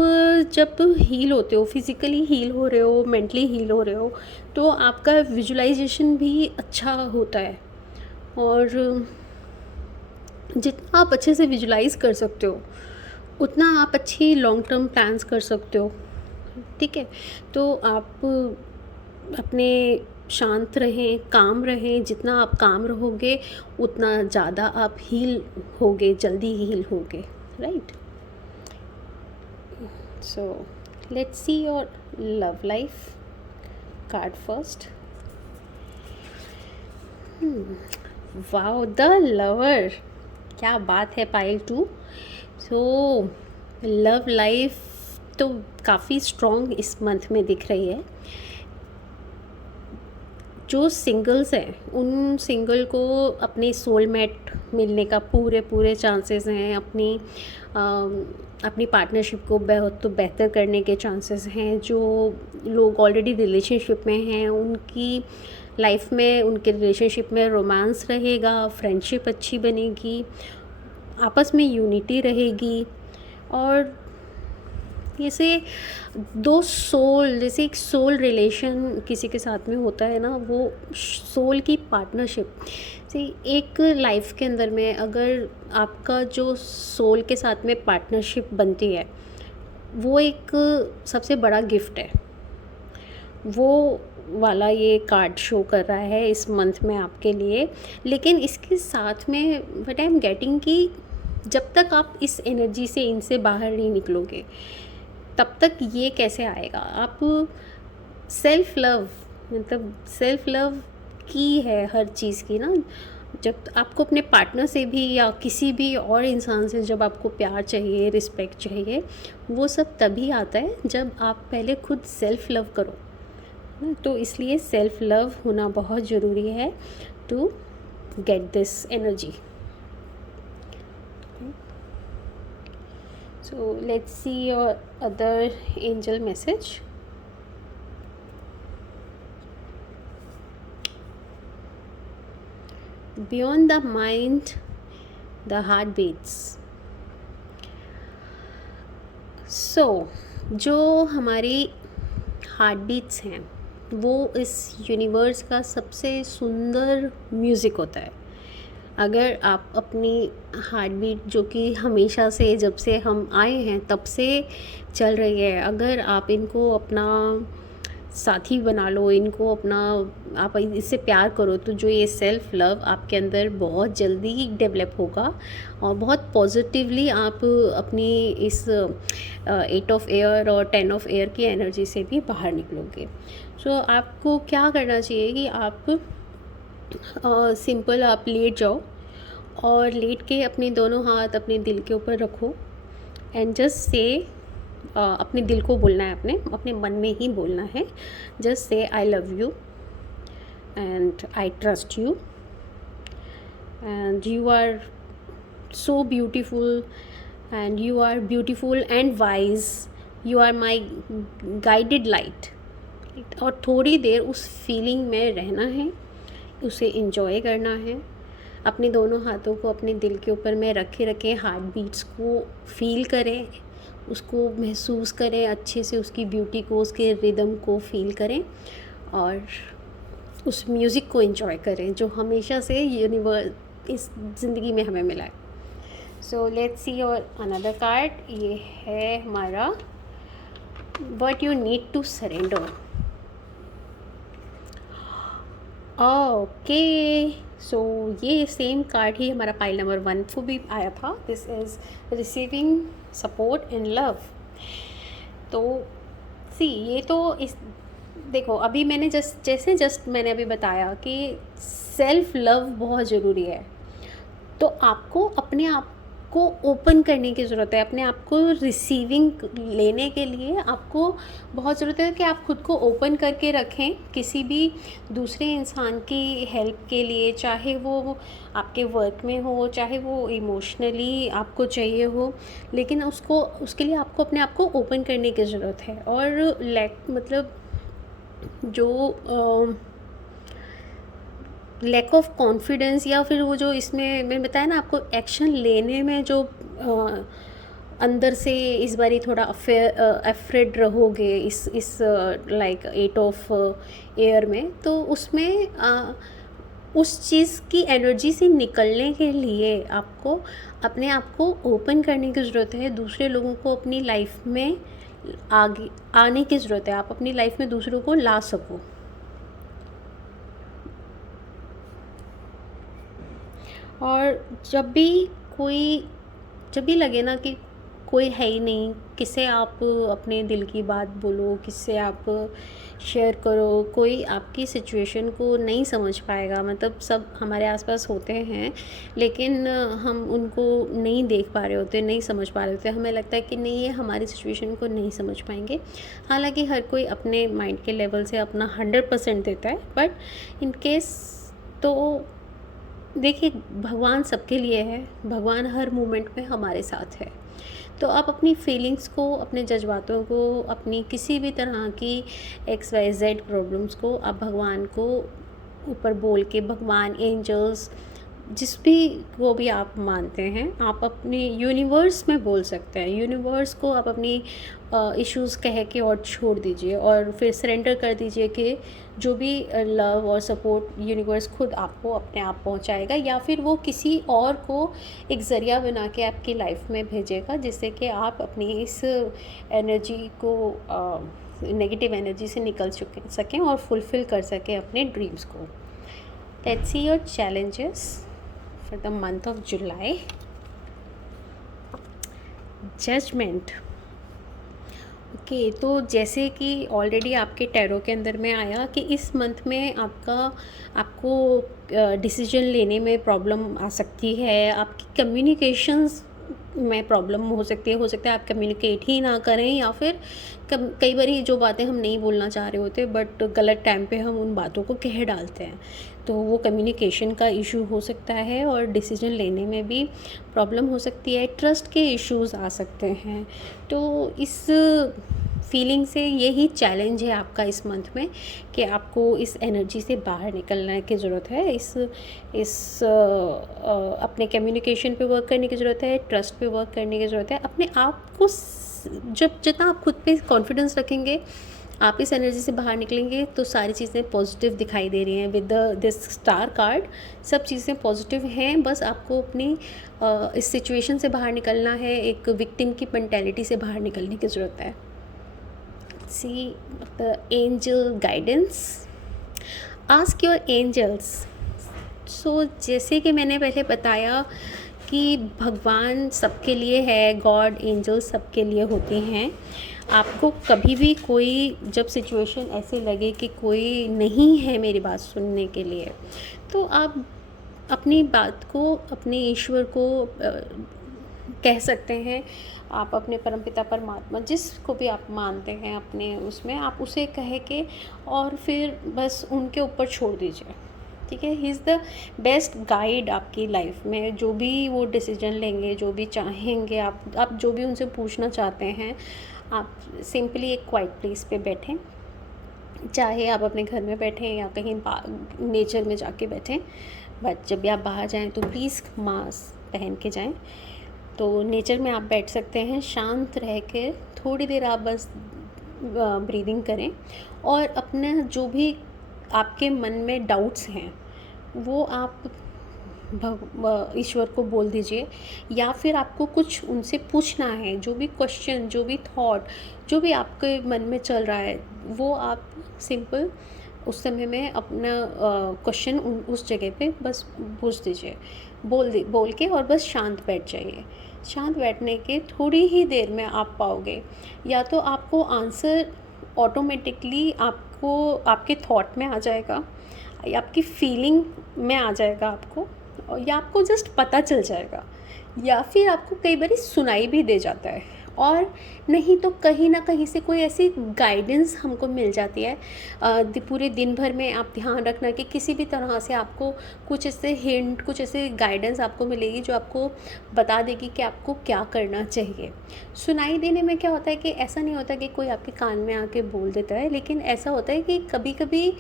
जब हील होते हो, फिज़िकली हील हो रहे हो, मेंटली हील हो रहे हो, तो आपका विजुअलाइजेशन भी अच्छा होता है, और जितना आप अच्छे से विजुलाइज़ कर सकते हो उतना आप अच्छी लॉन्ग टर्म प्लान्स कर सकते हो, ठीक है। तो आप अपने शांत रहें, काम रहें, जितना आप काम रहोगे उतना ज़्यादा आप हील होगे, जल्दी हील होगे, right. So let's see your love life card first. Wow, the lover. क्या बात है पायल 2। सो लव लाइफ तो काफ़ी स्ट्रॉन्ग इस मंथ में दिख रही है। जो सिंगल्स हैं उन सिंगल को अपनी सोलमेट मिलने का पूरे पूरे चांसेस हैं, अपनी पार्टनरशिप को बहुत तो बेहतर करने के चांसेस हैं। जो लोग ऑलरेडी रिलेशनशिप में हैं उनकी लाइफ में, उनके रिलेशनशिप में रोमांस रहेगा, फ्रेंडशिप अच्छी बनेगी, आपस में यूनिटी रहेगी। और जैसे दो सोल, जैसे एक सोल रिलेशन किसी के साथ में होता है ना, वो सोल की पार्टनरशिप से एक लाइफ के अंदर में अगर आपका जो सोल के साथ में पार्टनरशिप बनती है, वो एक सबसे बड़ा गिफ्ट है। वो वाला ये कार्ड शो कर रहा है इस मंथ में आपके लिए। लेकिन इसके साथ में व्हाट आई एम गेटिंग कि जब तक आप इस एनर्जी से, इनसे बाहर नहीं निकलोगे, तब तक ये कैसे आएगा। आप सेल्फ लव, मतलब सेल्फ लव की है हर चीज़ की ना। जब आपको अपने पार्टनर से भी या किसी भी और इंसान से जब आपको प्यार चाहिए, रिस्पेक्ट चाहिए, वो सब तभी आता है जब आप पहले खुद सेल्फ लव करो ना। तो इसलिए सेल्फ लव होना बहुत ज़रूरी है to get this energy. So let's see your other angel message. Beyond the mind, the heart beats. So जो हमारी हार्ट बीट्स हैं वो इस यूनिवर्स का सबसे सुंदर म्यूज़िक होता है। अगर आप अपनी हार्ट बीट, जो कि हमेशा से, जब से हम आए हैं तब से चल रही है, अगर आप इनको अपना साथी बना लो, इनको अपना, आप इससे प्यार करो, तो जो ये सेल्फ लव आपके अंदर बहुत जल्दी डेवलप होगा और बहुत पॉजिटिवली आप अपनी इस 8 ऑफ एयर और 10 ऑफ एयर की एनर्जी से भी बाहर निकलोगे। सो आपको क्या करना चाहिए कि आप सिंपल आप लेट जाओ और लेट के अपने दोनों हाथ अपने दिल के ऊपर रखो एंड जस्ट से, अपने दिल को बोलना है, अपने मन में ही बोलना है। Just say I love you and I trust you and you are so beautiful and you are beautiful and wise, you are my guided light. और थोड़ी देर उस फीलिंग में रहना है, उसे इंजॉय करना है। अपने दोनों हाथों को अपने दिल के ऊपर में रखे हार्ट बीट्स को फील करें, उसको महसूस करें अच्छे से, उसकी ब्यूटी को, उसके रिदम को फील करें और उस म्यूज़िक को एंजॉय करें जो हमेशा से यूनिवर्स इस ज़िंदगी में हमें मिला है। So let's see your another card. ये है हमारा what you need to surrender. Okay, so ये सेम कार्ड ही हमारा पाइल नंबर 1 को भी आया था। This is receiving support and love. तो सी, ये तो इस, देखो अभी मैंने जस्ट मैंने अभी बताया कि सेल्फ लव बहुत ज़रूरी है। तो आपको अपने आप को ओपन करने की ज़रूरत है। अपने आप को रिसीविंग लेने के लिए आपको बहुत ज़रूरत है कि आप खुद को ओपन करके रखें किसी भी दूसरे इंसान की हेल्प के लिए, चाहे वो आपके वर्क में हो, चाहे वो इमोशनली आपको चाहिए हो। लेकिन उसके लिए आपको अपने आप को ओपन करने की ज़रूरत है। और मतलब जो लैक ऑफ कॉन्फिडेंस, या फिर वो जो इसमें मैंने बताया ना आपको, एक्शन लेने में जो अंदर से इस बारी थोड़ा अफ्रेड रहोगे इस लाइक 8 ऑफ एयर में, तो उसमें उस चीज़ की एनर्जी से निकलने के लिए आपको अपने आप को ओपन करने की ज़रूरत है। दूसरे लोगों को अपनी लाइफ में आगे आने की ज़रूरत है। आप अपनी लाइफ में दूसरों को ला सको। और जब भी लगे ना कि कोई है ही नहीं, किससे आप अपने दिल की बात बोलो, किससे आप शेयर करो, कोई आपकी सिचुएशन को नहीं समझ पाएगा। मतलब सब हमारे आसपास होते हैं, लेकिन हम उनको नहीं देख पा रहे होते, नहीं समझ पा रहे होते। हमें लगता है कि नहीं, ये हमारी सिचुएशन को नहीं समझ पाएंगे। हालांकि हर कोई अपने माइंड के लेवल से अपना 100% देता है, बट इन केस तो देखिए, भगवान सबके लिए है, भगवान हर मोमेंट में हमारे साथ है। तो आप अपनी फीलिंग्स को, अपने जज्बातों को, अपनी किसी भी तरह की XYZ प्रॉब्लम्स को आप भगवान को ऊपर बोल के, भगवान, एंजल्स, जिस भी को भी आप मानते हैं, आप अपने यूनिवर्स में बोल सकते हैं। यूनिवर्स को आप अपनी इश्यूज़ कह के और छोड़ दीजिए, और फिर सरेंडर कर दीजिए कि जो भी लव और सपोर्ट यूनिवर्स खुद आपको अपने आप पहुंचाएगा, या फिर वो किसी और को एक ज़रिया बना के आपकी लाइफ में भेजेगा, जिससे कि आप अपनी इस एनर्जी को, नेगेटिव एनर्जी से निकल सकें और फुलफ़िल कर सकें अपने ड्रीम्स को। Let's see your challenges for the month of July. Judgement. Okay, तो जैसे कि ऑलरेडी आपके टैरो के अंदर में आया कि इस मंथ में आपको डिसीजन लेने में प्रॉब्लम आ सकती है, आपकी कम्युनिकेशंस में प्रॉब्लम हो सकती है। आप कम्युनिकेट ही ना करें, या फिर कई बार जो बातें हम नहीं बोलना चाह रहे होते बट गलत टाइम पे हम उन बातों को कह डालते हैं, तो वो कम्युनिकेशन का इशू हो सकता है, और डिसीजन लेने में भी प्रॉब्लम हो सकती है। ट्रस्ट के इश्यूज़ आ सकते हैं। तो इस फीलिंग से यही चैलेंज है आपका इस मंथ में, कि आपको इस एनर्जी से बाहर निकलने की ज़रूरत है। अपने कम्युनिकेशन पे वर्क करने की ज़रूरत है, ट्रस्ट पे वर्क करने की ज़रूरत है। अपने आप को जब जितना आप खुद पे कॉन्फिडेंस रखेंगे, आप इस एनर्जी से बाहर निकलेंगे, तो सारी चीज़ें पॉजिटिव दिखाई दे रही हैं। विद दिस स्टार कार्ड सब चीज़ें पॉजिटिव हैं। बस आपको अपनी इस सिचुएशन से बाहर निकलना है, एक विक्टिम की मेंटालिटी से बाहर निकलने की ज़रूरत है। See the angel guidance, ask your angels. So जैसे कि मैंने पहले बताया कि भगवान सबके लिए है, गॉड, एंजल सबके लिए होती हैं। आपको कभी भी कोई जब सिचुएशन ऐसे लगे कि कोई नहीं है मेरी बात सुनने के लिए, तो आप अपनी बात को अपने ईश्वर को कह सकते हैं। आप अपने परमपिता परमात्मा, जिसको भी आप मानते हैं अपने उसमें, आप उसे कह के और फिर बस उनके ऊपर छोड़ दीजिए। ठीक है, he is the best guide आपकी लाइफ में। जो भी वो डिसीजन लेंगे, जो भी चाहेंगे, आप जो भी उनसे पूछना चाहते हैं, आप सिंपली एक क्वाइट प्लेस पे बैठें, चाहे आप अपने घर में बैठें या कहीं नेचर में जाके बैठें। बट जब भी आप बाहर जाएं तो प्लीज़ मास्क पहन के जाएं। तो नेचर में आप बैठ सकते हैं, शांत रह के थोड़ी देर आप बस ब्रीदिंग करें, और अपना जो भी आपके मन में डाउट्स हैं वो आप ईश्वर को बोल दीजिए, या फिर आपको कुछ उनसे पूछना है, जो भी क्वेश्चन, जो भी थॉट, जो भी आपके मन में चल रहा है, वो आप सिंपल उस समय में अपना क्वेश्चन उस जगह पे बस पूछ दीजिए, बोल के, और बस शांत बैठ जाइए। शांत बैठने के थोड़ी ही देर में आप पाओगे, या तो आपको आंसर ऑटोमेटिकली आपको आपके थॉट में आ जाएगा, या आपकी फीलिंग में आ जाएगा आपको, या आपको जस्ट पता चल जाएगा, या फिर आपको कई बार सुनाई भी दे जाता है, और नहीं तो कहीं ना कहीं से कोई ऐसी गाइडेंस हमको मिल जाती है। पूरे दिन भर में आप ध्यान रखना कि किसी भी तरह से आपको कुछ ऐसे हिंट, कुछ ऐसे गाइडेंस आपको मिलेगी जो आपको बता देगी कि आपको क्या करना चाहिए। सुनाई देने में क्या होता है कि ऐसा नहीं होता कि कोई आपके कान में आके बोल देता है, लेकिन ऐसा होता है कि कभी कभी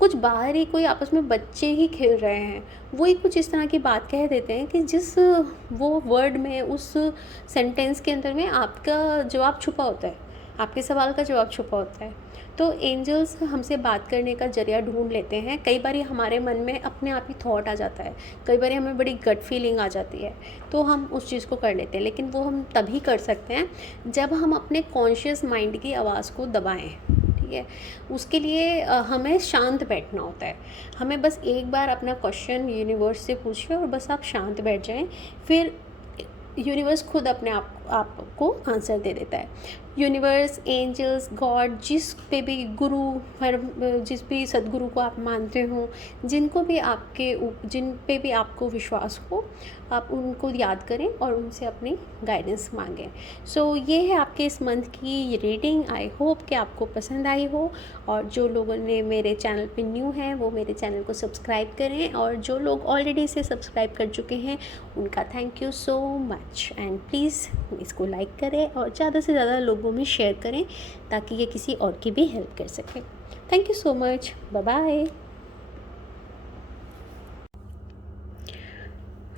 कुछ बाहर ही कोई आपस में बच्चे ही खेल रहे हैं, वो ही कुछ इस तरह की बात कह देते हैं कि जिस वो वर्ड में, उस सेंटेंस के अंदर में आपका जवाब छुपा होता है, आपके सवाल का जवाब छुपा होता है। तो एंजल्स हमसे बात करने का जरिया ढूंढ लेते हैं। कई बार हमारे मन में अपने आप ही थॉट आ जाता है, कई बार हमें बड़ी गट फीलिंग आ जाती है, तो हम उस चीज़ को कर लेते हैं। लेकिन वो हम तभी कर सकते हैं जब हम अपने कॉन्शियस माइंड की आवाज़ को दबाएं। ठीक है, उसके लिए हमें शांत बैठना होता है। हमें बस एक बार अपना क्वेश्चन यूनिवर्स से पूछिए और बस आप शांत बैठ जाएं, फिर यूनिवर्स खुद अपने आप आपको आंसर दे देता है। यूनिवर्स, एंजल्स, गॉड, जिस पे भी गुरु, हर जिस भी सदगुरु को आप मानते हो, जिन पे भी आपको विश्वास हो, आप उनको याद करें और उनसे अपनी गाइडेंस मांगें। सो ये है आपके इस मंथ की रीडिंग। आई होप कि आपको पसंद आई हो, और जो लोगों ने मेरे चैनल पे न्यू हैं वो मेरे चैनल को सब्सक्राइब करें, और जो लोग ऑलरेडी इसे सब्सक्राइब कर चुके हैं उनका thank you so much. And please इसको लाइक करें और ज़्यादा से ज़्यादा लोगों में शेयर करें ताकि ये किसी और की भी हेल्प कर सके। Thank you so much. Bye bye.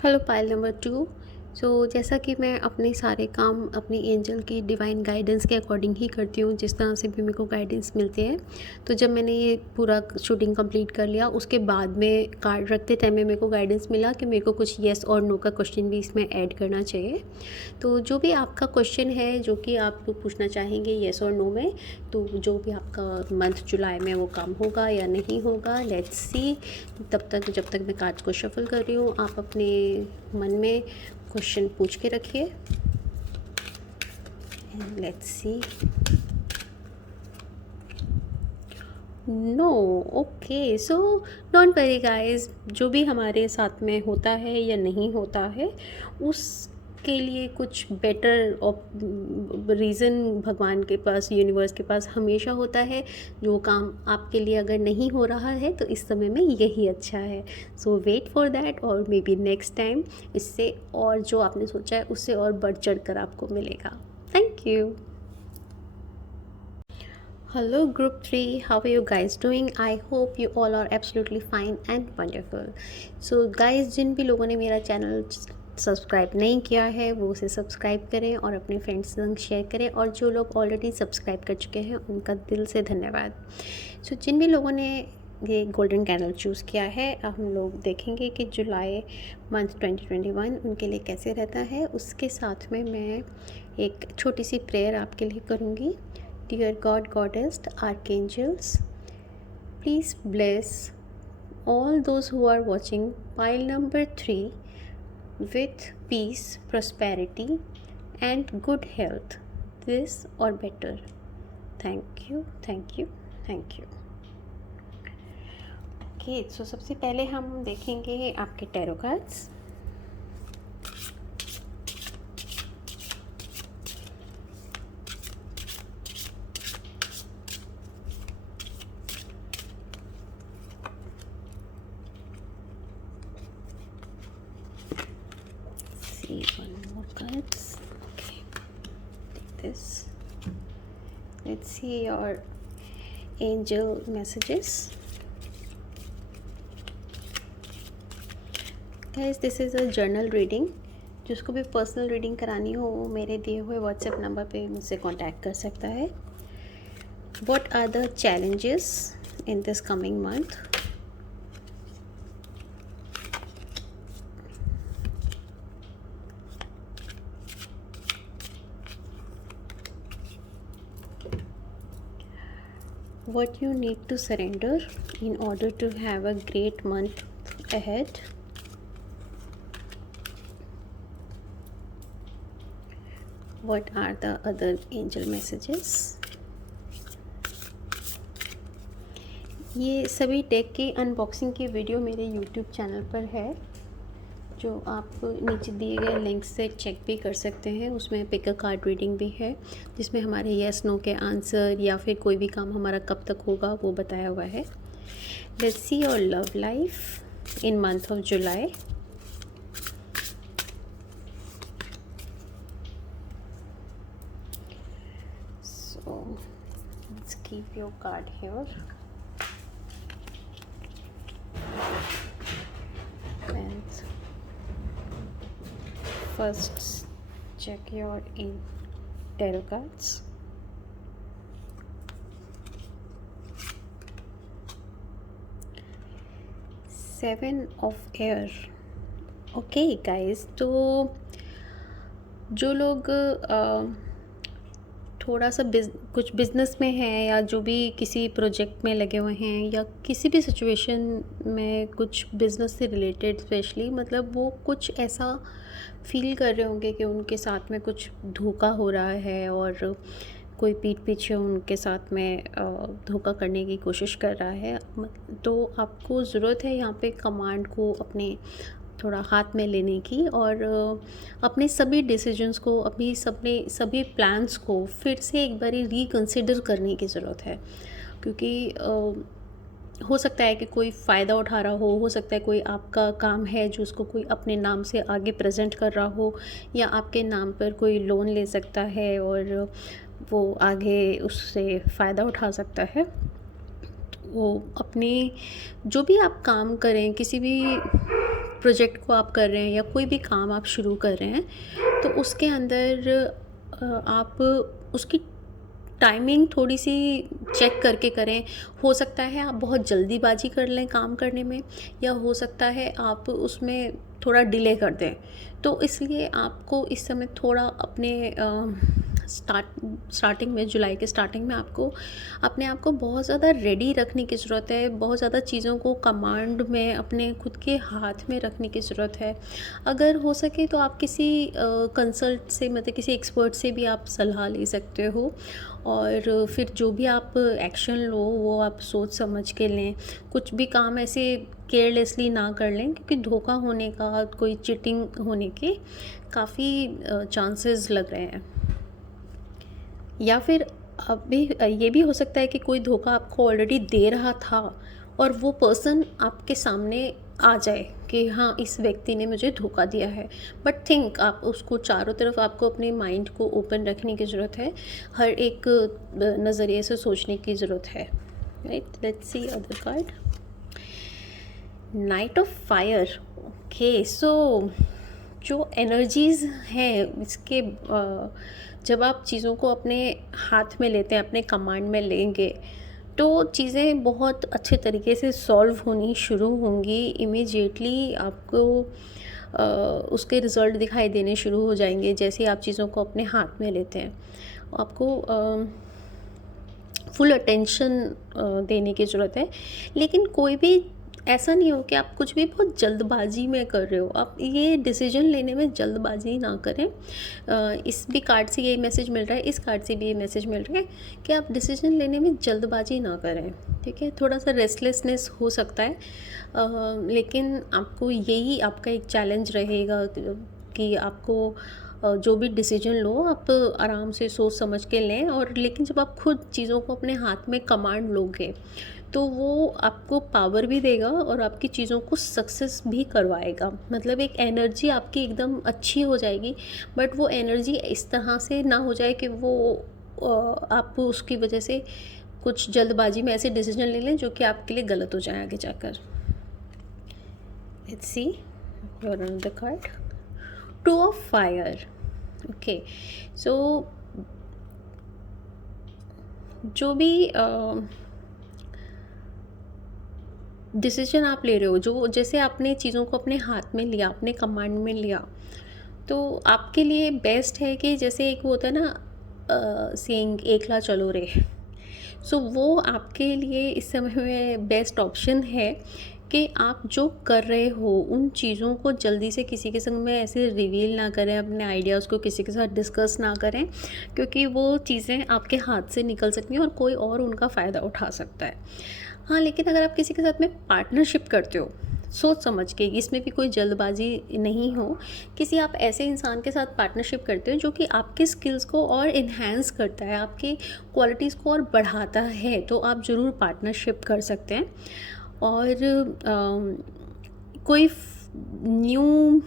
Hello pile number 2। सो जैसा कि मैं अपने सारे काम अपनी एंजल की डिवाइन गाइडेंस के अकॉर्डिंग ही करती हूँ, जिस तरह से भी मेरे को गाइडेंस मिलते हैं। तो जब मैंने ये पूरा शूटिंग कंप्लीट कर लिया, उसके बाद में कार्ड रखते टाइम में मेरे को गाइडेंस मिला कि मेरे को कुछ येस और नो का क्वेश्चन भी इसमें ऐड करना चाहिए। तो जो भी आपका क्वेश्चन है जो कि आप पूछना चाहेंगे येस और नो में, तो जो भी आपका मंथ जुलाई में वो काम होगा या नहीं होगा, लेट्स सी। तब तक जब तक मैं कार्ड्स को शफल कर रही हूँ, आप अपने मन में क्वेश्चन पूछ के रखिए। Let's see. No. Okay, so don't worry guys, जो भी हमारे साथ में होता है या नहीं होता है, उसके लिए कुछ बेटर रीज़न भगवान के पास, यूनिवर्स के पास हमेशा होता है। जो काम आपके लिए अगर नहीं हो रहा है तो इस समय में यही अच्छा है। सो वेट फॉर दैट, और मे बी नेक्स्ट टाइम इससे और जो आपने सोचा है उससे और बढ़ चढ़ कर आपको मिलेगा। Thank you. Hello group 3, how are you guys doing? I hope you all are absolutely fine and wonderful. So guys, जिन भी लोगों ने मेरा चैनल सब्सक्राइब नहीं किया है वो उसे सब्सक्राइब करें और अपने फ्रेंड्स के संग शेयर करें, और जो लोग ऑलरेडी सब्सक्राइब कर चुके हैं उनका दिल से धन्यवाद। सो जिन भी लोगों ने ये गोल्डन कैंडल चूज़ किया है, अब हम लोग देखेंगे कि जुलाई मंथ 2021 उनके लिए कैसे रहता है। उसके साथ में मैं एक छोटी सी प्रेयर आपके लिए करूँगी। Dear God, Goddess, Archangels, please bless all those who are watching pile number 3 with peace, prosperity and good health, this or better. Thank you, thank you, thank you. Okay, so सबसे पहले हम देखेंगे आपके tarot cards. One more cards. Okay, take this. Let's see your angel messages. Guys, this is a journal reading. जिसको भी personal reading करानी हो वो मेरे दिए हुए व्हाट्सएप नंबर पे मुझसे कांटेक्ट कर सकता है। What are the challenges in this coming month? What you need to surrender in order to have a great month ahead. What are the other angel messages? ये सभी डेक की unboxing की video मेरे YouTube channel पर है, जो आप नीचे दिए गए लिंक से चेक भी कर सकते हैं। उसमें पिक अ कार्ड रीडिंग भी है, जिसमें हमारे येस नो के आंसर या फिर कोई भी काम हमारा कब तक होगा वो बताया हुआ है। Let's see your love life in month of July. So let's keep your card here and first check your tarot cards. Seven of Air. Okay guys, तो जो लोग थोड़ा सा कुछ बिज़नेस में हैं या जो भी किसी प्रोजेक्ट में लगे हुए हैं या किसी भी सिचुएशन में कुछ बिज़नेस से रिलेटेड स्पेशली, मतलब वो कुछ ऐसा फील कर रहे होंगे कि उनके साथ में कुछ धोखा हो रहा है और कोई पीठ पीछे उनके साथ में धोखा करने की कोशिश कर रहा है। तो आपको ज़रूरत है यहाँ पे कमांड को अपने थोड़ा हाथ में लेने की और अपने सभी डिसीजंस को, अपनी सभी प्लान्स को फिर से एक बारी रिकंसिडर करने की ज़रूरत है। क्योंकि हो सकता है कि कोई फ़ायदा उठा रहा हो सकता है कोई आपका काम है जो उसको कोई अपने नाम से आगे प्रेजेंट कर रहा हो, या आपके नाम पर कोई लोन ले सकता है और वो आगे उससे फ़ायदा उठा सकता है। वो अपने जो भी आप काम करें, किसी भी प्रोजेक्ट को आप कर रहे हैं या कोई भी काम आप शुरू कर रहे हैं, तो उसके अंदर आप उसकी टाइमिंग थोड़ी सी चेक करके करें। हो सकता है आप बहुत जल्दीबाजी कर लें काम करने में, या हो सकता है आप उसमें थोड़ा डिले कर दें। तो इसलिए आपको इस समय थोड़ा अपने स्टार्टिंग में, जुलाई के स्टार्टिंग में आपको अपने आप को बहुत ज़्यादा रेडी रखने की ज़रूरत है। बहुत ज़्यादा चीज़ों को कमांड में अपने खुद के हाथ में रखने की ज़रूरत है। अगर हो सके तो आप किसी कंसल्ट से, मतलब किसी एक्सपर्ट से भी आप सलाह ले सकते हो, और फिर जो भी आप एक्शन लो वो आप सोच समझ के लें। कुछ भी काम ऐसे केयरलेसली ना कर लें, क्योंकि धोखा होने का, कोई चीटिंग होने के काफ़ी चांसेस लग रहे हैं। या फिर अभी ये भी हो सकता है कि कोई धोखा आपको ऑलरेडी दे रहा था और वो पर्सन आपके सामने आ जाए कि हाँ, इस व्यक्ति ने मुझे धोखा दिया है। बट थिंक, आप उसको चारों तरफ आपको अपने माइंड को ओपन रखने की ज़रूरत है, हर एक नज़रिए से सोचने की ज़रूरत है। Right, let's see other card, knight of fire. Okay, so जो एनर्जीज़ हैं इसके जब आप चीज़ों को अपने हाथ में लेते हैं, अपने कमांड में लेंगे, तो चीज़ें बहुत अच्छे तरीके से सॉल्व होनी शुरू होंगी। इमीडिएटली आपको उसके रिज़ल्ट दिखाई देने शुरू हो जाएंगे जैसे आप चीज़ों को अपने हाथ में लेते हैं। आपको फुल अटेंशन देने की ज़रूरत है, लेकिन कोई भी ऐसा नहीं हो कि आप कुछ भी बहुत जल्दबाजी में कर रहे हो। आप ये डिसीजन लेने में जल्दबाजी ना करें। इस भी कार्ड से यही मैसेज मिल रहा है, इस कार्ड से भी ये मैसेज मिल रहा है कि आप डिसीजन लेने में जल्दबाजी ना करें। ठीक है, थोड़ा सा रेस्टलेसनेस हो सकता है, लेकिन आपको यही आपका एक चैलेंज रहेगा कि आपको जो भी डिसीजन लो आप आराम से सोच समझ के लें। और लेकिन जब आप खुद चीज़ों को अपने हाथ में कमांड लोगे तो वो आपको पावर भी देगा और आपकी चीज़ों को सक्सेस भी करवाएगा। मतलब एक एनर्जी आपकी एकदम अच्छी हो जाएगी, बट वो एनर्जी इस तरह से ना हो जाए कि वो आप उसकी वजह से कुछ जल्दबाजी में ऐसे डिसीजन ले लें जो कि आपके लिए गलत हो जाए आगे जाकर। Let's see your another card, two of fire. Okay, so जो भी डिसीजन आप ले रहे हो, जो जैसे आपने चीज़ों को अपने हाथ में लिया, अपने कमांड में लिया, तो आपके लिए बेस्ट है कि जैसे एक वो होता है ना सेइंग, एकला चलो रे। सो वो आपके लिए इस समय में बेस्ट ऑप्शन है कि आप जो कर रहे हो उन चीज़ों को जल्दी से किसी के संग में ऐसे रिवील ना करें, अपने आइडियाज़ को किसी के साथ डिस्कस ना करें, क्योंकि वो चीज़ें आपके हाथ से निकल सकती हैं और कोई और उनका फ़ायदा उठा सकता है। हाँ, लेकिन अगर आप किसी के साथ में पार्टनरशिप करते हो, सोच समझ के, इसमें भी कोई जल्दबाजी नहीं हो, किसी आप ऐसे इंसान के साथ पार्टनरशिप करते हो जो कि आपके स्किल्स को और इन्हेंस करता है, आपकी क्वालिटीज़ को और बढ़ाता है, तो आप ज़रूर पार्टनरशिप कर सकते हैं। और कोई न्यू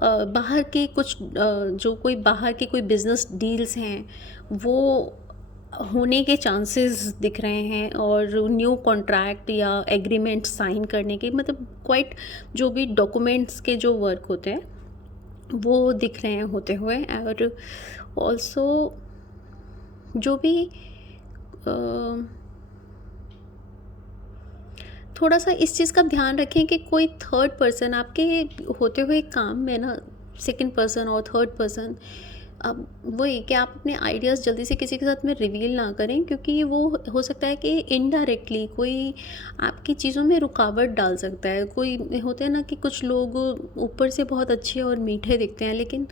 बाहर के कुछ जो कोई बाहर के कोई बिज़नेस डील्स हैं वो होने के चांसेस दिख रहे हैं, और न्यू कॉन्ट्रैक्ट या एग्रीमेंट साइन करने के, मतलब क्वाइट जो भी डॉक्यूमेंट्स के जो वर्क होते हैं वो दिख रहे हैं होते हुए। और ऑल्सो जो भी थोड़ा सा इस चीज़ का ध्यान रखें कि कोई थर्ड पर्सन आपके होते हुए काम में ना, सेकंड पर्सन और थर्ड पर्सन अब वही कि आप अपने आइडियाज़ जल्दी से किसी के साथ में रिवील ना करें, क्योंकि वो हो सकता है कि इनडायरेक्टली कोई आपकी चीज़ों में रुकावट डाल सकता है। कोई होते हैं ना कि कुछ लोग ऊपर से बहुत अच्छे और मीठे दिखते हैं, लेकिन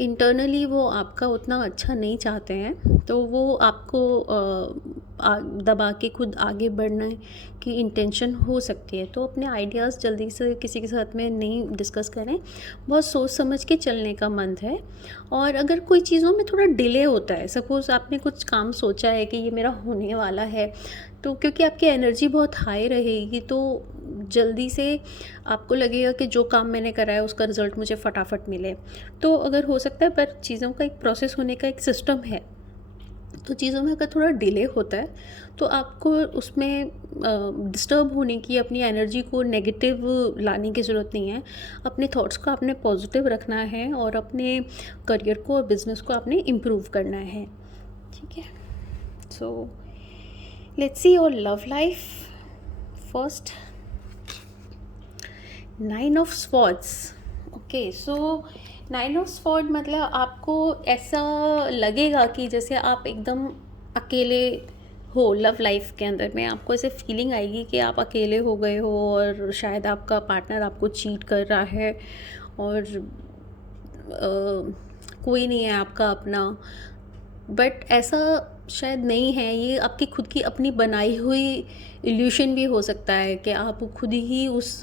इंटरनली वो आपका उतना अच्छा नहीं चाहते हैं, तो वो आपको दबा के खुद आगे बढ़ने की इंटेंशन हो सकती है। तो अपने आइडियाज़ जल्दी से किसी के साथ में नहीं डिस्कस करें, बहुत सोच समझ के चलने का मंत्र है। और अगर कोई चीज़ों में थोड़ा डिले होता है, सपोज़ आपने कुछ काम सोचा है कि ये मेरा होने वाला है, तो क्योंकि आपकी एनर्जी बहुत हाई रहेगी, तो जल्दी से आपको लगेगा कि जो काम मैंने करा है उसका रिज़ल्ट मुझे फटाफट मिले। तो अगर हो सकता है, पर चीज़ों का एक प्रोसेस होने का एक सिस्टम है, तो चीज़ों में अगर थोड़ा डिले होता है तो आपको उसमें डिस्टर्ब होने की, अपनी एनर्जी को नेगेटिव लाने की ज़रूरत नहीं है। अपने थॉट्स को आपने पॉजिटिव रखना है और अपने करियर को और बिज़नेस को आपने इम्प्रूव करना है। ठीक है, so let's see your love life first. 9 of swords. Okay, so 9 of sword मतलब आपको ऐसा लगेगा कि जैसे आप एकदम अकेले हो लव लाइफ के अंदर में। आपको ऐसे फीलिंग आएगी कि आप अकेले हो गए हो और शायद आपका पार्टनर आपको चीट कर रहा है और कोई नहीं है आपका अपना। बट ऐसा शायद नहीं है, ये आपकी खुद की अपनी बनाई हुई इल्यूशन भी हो सकता है कि आप खुद ही उस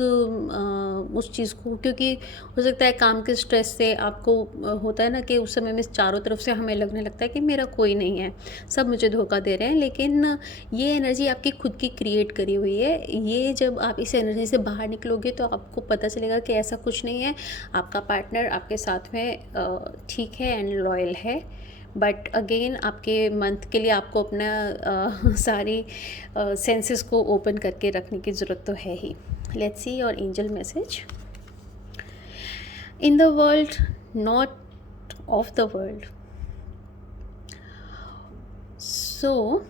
चीज़ को, क्योंकि हो सकता है काम के स्ट्रेस से आपको होता है ना कि उस समय में चारों तरफ से हमें लगने लगता है कि मेरा कोई नहीं है, सब मुझे धोखा दे रहे हैं। लेकिन ये एनर्जी आपकी खुद की क्रिएट करी हुई है। ये जब आप इस एनर्जी से बाहर निकलोगे तो आपको पता चलेगा कि ऐसा कुछ नहीं है, आपका पार्टनर आपके साथ में ठीक है एंड लॉयल है। बट अगेन आपके मंथ के लिए आपको अपना सारी सेंसेस को ओपन करके रखने की ज़रूरत तो है ही। Let's see your angel message. In the world, not of the world. So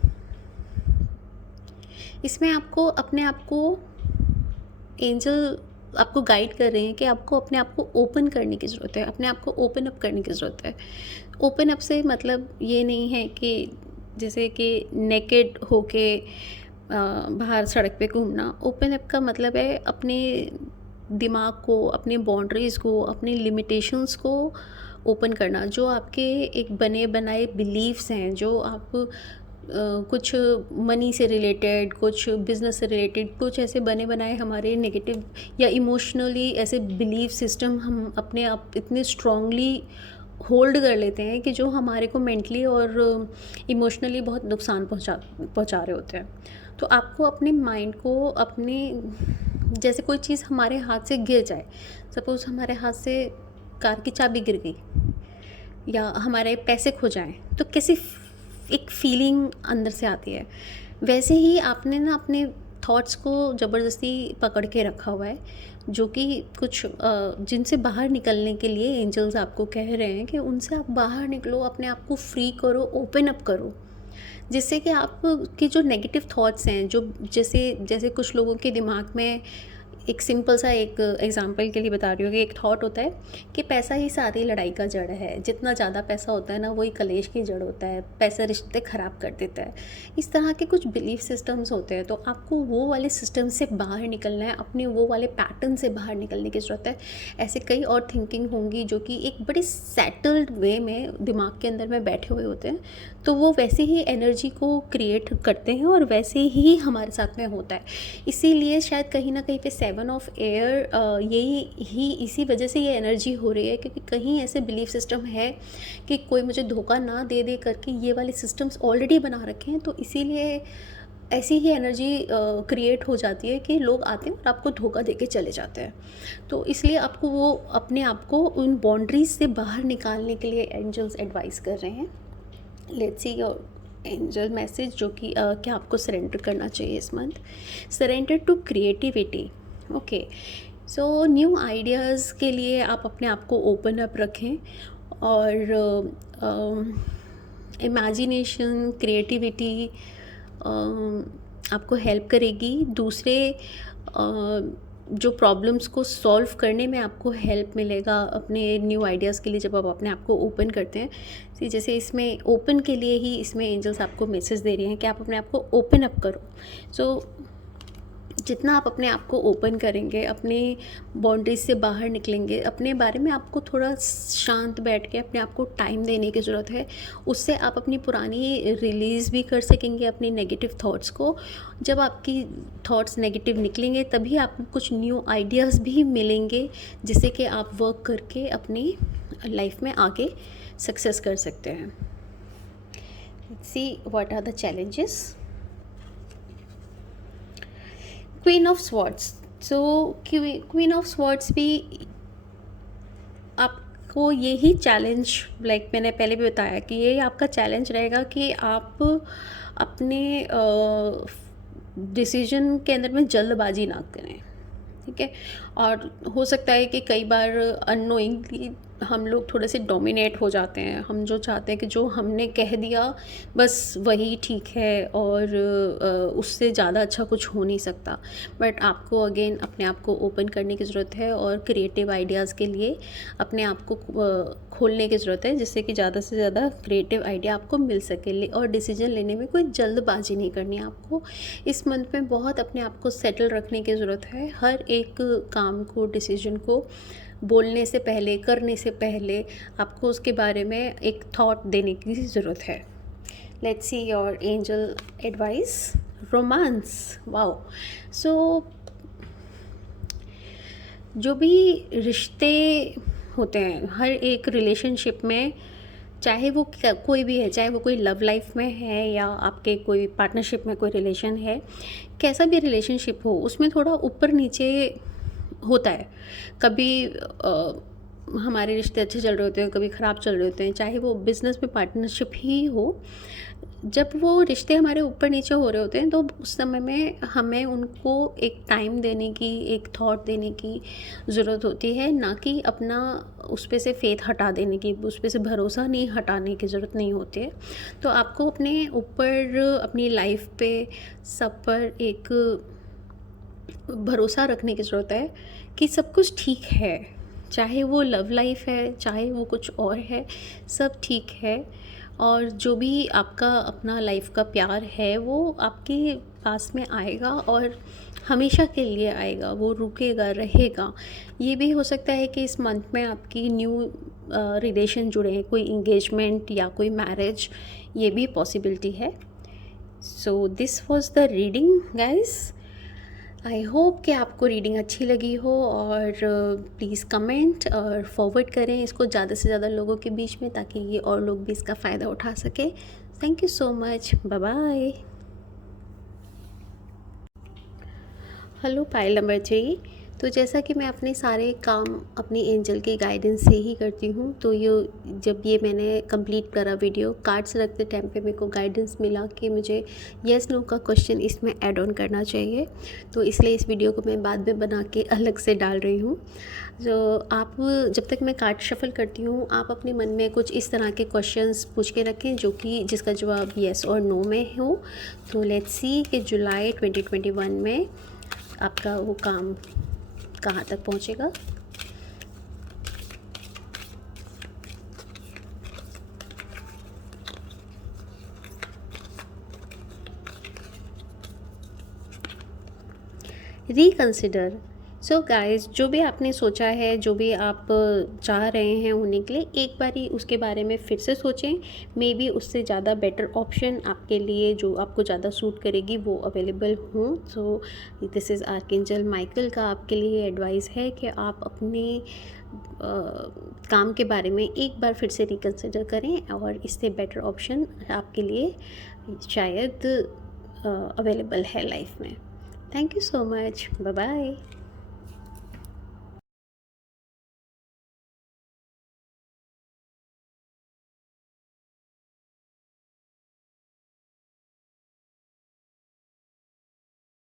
इसमें आपको अपने आप को एंजल आपको गाइड कर रहे हैं कि आपको अपने आप को ओपन करने की ज़रूरत है, अपने आप को ओपन अप करने की ज़रूरत है। ओपन अप से मतलब ये नहीं है कि जैसे कि नेकेड होके बाहर सड़क पे घूमना। ओपन अप का मतलब है अपने दिमाग को, अपने बाउंड्रीज़ को, अपनी लिमिटेशंस को ओपन करना। जो आपके एक बने बनाए बिलीव्स हैं, जो आप कुछ मनी से रिलेटेड, कुछ बिज़नेस से रिलेटेड, कुछ ऐसे बने बनाए हमारे नेगेटिव या इमोशनली ऐसे बिलीव सिस्टम हम अपने आप इतने स्ट्रांगली होल्ड कर लेते हैं कि जो हमारे को मेंटली और इमोशनली बहुत नुकसान पहुंचा रहे होते हैं। तो आपको अपने माइंड को, अपने जैसे कोई चीज़ हमारे हाथ से गिर जाए, सपोज़ हमारे हाथ से कार की चाबी गिर गई या हमारे पैसे खो जाएं, तो कैसी एक फीलिंग अंदर से आती है। वैसे ही आपने ना अपने थॉट्स को ज़बरदस्ती पकड़ के रखा हुआ है, जो कि कुछ जिनसे बाहर निकलने के लिए एंजल्स आपको कह रहे हैं कि उनसे आप बाहर निकलो, अपने आप को फ्री करो, ओपन अप करो, जिससे कि आप के जो नेगेटिव थॉट्स हैं, जो जैसे जैसे कुछ लोगों के दिमाग में, एक सिंपल सा एक एग्जांपल के लिए बता रही हूँ कि एक थॉट होता है कि पैसा ही सारी लड़ाई का जड़ है। जितना ज़्यादा पैसा होता है ना, वही कलेश की जड़ होता है, पैसा रिश्ते ख़राब कर देता है। इस तरह के कुछ बिलीफ सिस्टम्स होते हैं। तो आपको वो वाले सिस्टम से बाहर निकलना है, अपने वो वाले पैटर्न से बाहर निकलने की ज़रूरत है। ऐसे कई और थिंकिंग होंगी जो कि एक बड़े सेटल्ड वे में दिमाग के अंदर में बैठे हुए होते हैं, तो वो वैसे ही एनर्जी को क्रिएट करते हैं और वैसे ही हमारे साथ में होता है। इसीलिए शायद कहीं ना कहीं पे 7 ऑफ एयर यही ही इसी वजह से ये एनर्जी हो रही है, क्योंकि कहीं ऐसे बिलीफ सिस्टम है कि कोई मुझे धोखा ना दे दे करके ये वाले सिस्टम्स ऑलरेडी बना रखे हैं। तो इसीलिए ऐसी ही एनर्जी क्रिएट हो जाती है कि लोग आते हैं और आपको धोखा दे के चले जाते हैं। तो इसलिए आपको वो अपने आप को उन बाउंड्रीज से बाहर निकालने के लिए एंजल्स एडवाइस कर रहे हैं। Let's see your angel message, जो कि क्या आपको सरेंडर करना चाहिए इस month. Surrender to creativity. Okay, so new ideas के लिए आप अपने आप को ओपन अप रखें और इमेजिनेशन, क्रिएटिविटी आपको हेल्प करेगी दूसरे जो प्रॉब्लम्स को सॉल्व करने में आपको हेल्प मिलेगा अपने न्यू आइडियाज़ के लिए, जब आप अपने आप को ओपन करते हैं। जैसे इसमें ओपन के लिए ही इसमें एंजल्स आपको मैसेज दे रहे हैं कि आप अपने आप को ओपन अप करो। सो जितना आप अपने आप को ओपन करेंगे, अपने बाउंड्रीज से बाहर निकलेंगे, अपने बारे में आपको थोड़ा शांत बैठ के अपने आप को टाइम देने की ज़रूरत है। उससे आप अपनी पुरानी रिलीज़ भी कर सकेंगे अपनी नेगेटिव थॉट्स को। जब आपकी थॉट्स नेगेटिव निकलेंगे तभी आपको कुछ न्यू आइडियाज़ भी मिलेंगे, जिससे कि आप वर्क करके अपनी लाइफ में आगे सक्सेस कर सकते हैं। See what are the challenges. Queen of swords. So queen of swords भी आपको यही चैलेंज, लाइक मैंने पहले भी बताया कि ये आपका चैलेंज रहेगा कि आप अपने डिसीजन के अंदर में जल्दबाजी ना करें, ठीक है। और हो सकता है कि कई बार अननोइंगली हम लोग थोड़े से डोमिनेट हो जाते हैं। हम जो चाहते हैं कि जो हमने कह दिया बस वही ठीक है, और उससे ज़्यादा अच्छा कुछ हो नहीं सकता। बट आपको अगेन अपने आप को ओपन करने की ज़रूरत है और क्रिएटिव आइडियाज़ के लिए अपने आप को खोलने की ज़रूरत है, जिससे कि ज़्यादा से ज़्यादा क्रिएटिव आइडिया आपको मिल सके। और डिसीजन लेने में कोई जल्दबाजी नहीं करनी है आपको। इस मंथ में बहुत अपने आप को सेटल रखने की ज़रूरत है। हर एक काम को, डिसीजन को बोलने से पहले, करने से पहले आपको उसके बारे में एक थॉट देने की ज़रूरत है। Let's see your angel advice. Romance, wow. So जो भी रिश्ते होते हैं हर एक रिलेशनशिप में, चाहे वो कोई भी है, चाहे वो कोई लव लाइफ में है या आपके कोई पार्टनरशिप में कोई रिलेशन है, कैसा भी रिलेशनशिप हो, उसमें थोड़ा ऊपर नीचे होता है। कभी हमारे रिश्ते अच्छे चल रहे होते हैं, कभी ख़राब चल रहे होते हैं, चाहे वो बिज़नेस में पार्टनरशिप ही हो। जब वो रिश्ते हमारे ऊपर नीचे हो रहे होते हैं तो उस समय में हमें उनको एक टाइम देने की, एक थॉट देने की ज़रूरत होती है, ना कि अपना उस पे से फेथ हटा देने की, उस पे से भरोसा नहीं हटाने की ज़रूरत नहीं होती है। तो आपको अपने ऊपर, अपनी लाइफ पे, सब पर एक भरोसा रखने की ज़रूरत है कि सब कुछ ठीक है। चाहे वो लव लाइफ है, चाहे वो कुछ और है, सब ठीक है। और जो भी आपका अपना लाइफ का प्यार है वो आपके पास में आएगा और हमेशा के लिए आएगा, वो रुकेगा, रहेगा। ये भी हो सकता है कि इस मंथ में आपकी न्यू रिलेशन जुड़े हैं, कोई इंगेजमेंट या कोई मैरिज, ये भी पॉसिबिलिटी है। So this was the reading guys. I hope कि आपको रीडिंग अच्छी लगी हो, और प्लीज़ कमेंट और फॉरवर्ड करें इसको ज़्यादा से ज़्यादा लोगों के बीच में, ताकि ये और लोग भी इसका फ़ायदा उठा सके। Thank you so much, bye bye. Hello pile number 3। तो जैसा कि मैं अपने सारे काम अपनी एंजल के गाइडेंस से ही करती हूँ, तो जब ये मैंने कंप्लीट करा वीडियो, कार्ड्स रखते टाइम पे मेरे को गाइडेंस मिला कि मुझे येस नो का क्वेश्चन इसमें ऐड ऑन करना चाहिए, तो इसलिए इस वीडियो को मैं बाद में बना के अलग से डाल रही हूँ। तो आप जब तक मैं कार्ड शफल करती हूँ, आप अपने मन में कुछ इस तरह के क्वेश्चंस पूछ के रखें जिसका जवाब येस और नो में हो। तो लेट्स सी कि जुलाई 2021 में आपका वो काम कहाँ तक पहुँचेगा। रिकंसिडर। सो गाइस, जो भी आपने सोचा है, जो भी आप चाह रहे हैं होने के लिए, एक बारी उसके बारे में फिर से सोचें। मे बी उससे ज़्यादा बेटर ऑप्शन आपके लिए, जो आपको ज़्यादा सूट करेगी, वो अवेलेबल हो। So this is archangel Michael का आपके लिए एडवाइस है कि आप अपने काम के बारे में एक बार फिर से रिकंसिडर करें, और इससे बेटर ऑप्शन आपके लिए शायद अवेलेबल है लाइफ में। Thank you so much, bye bye.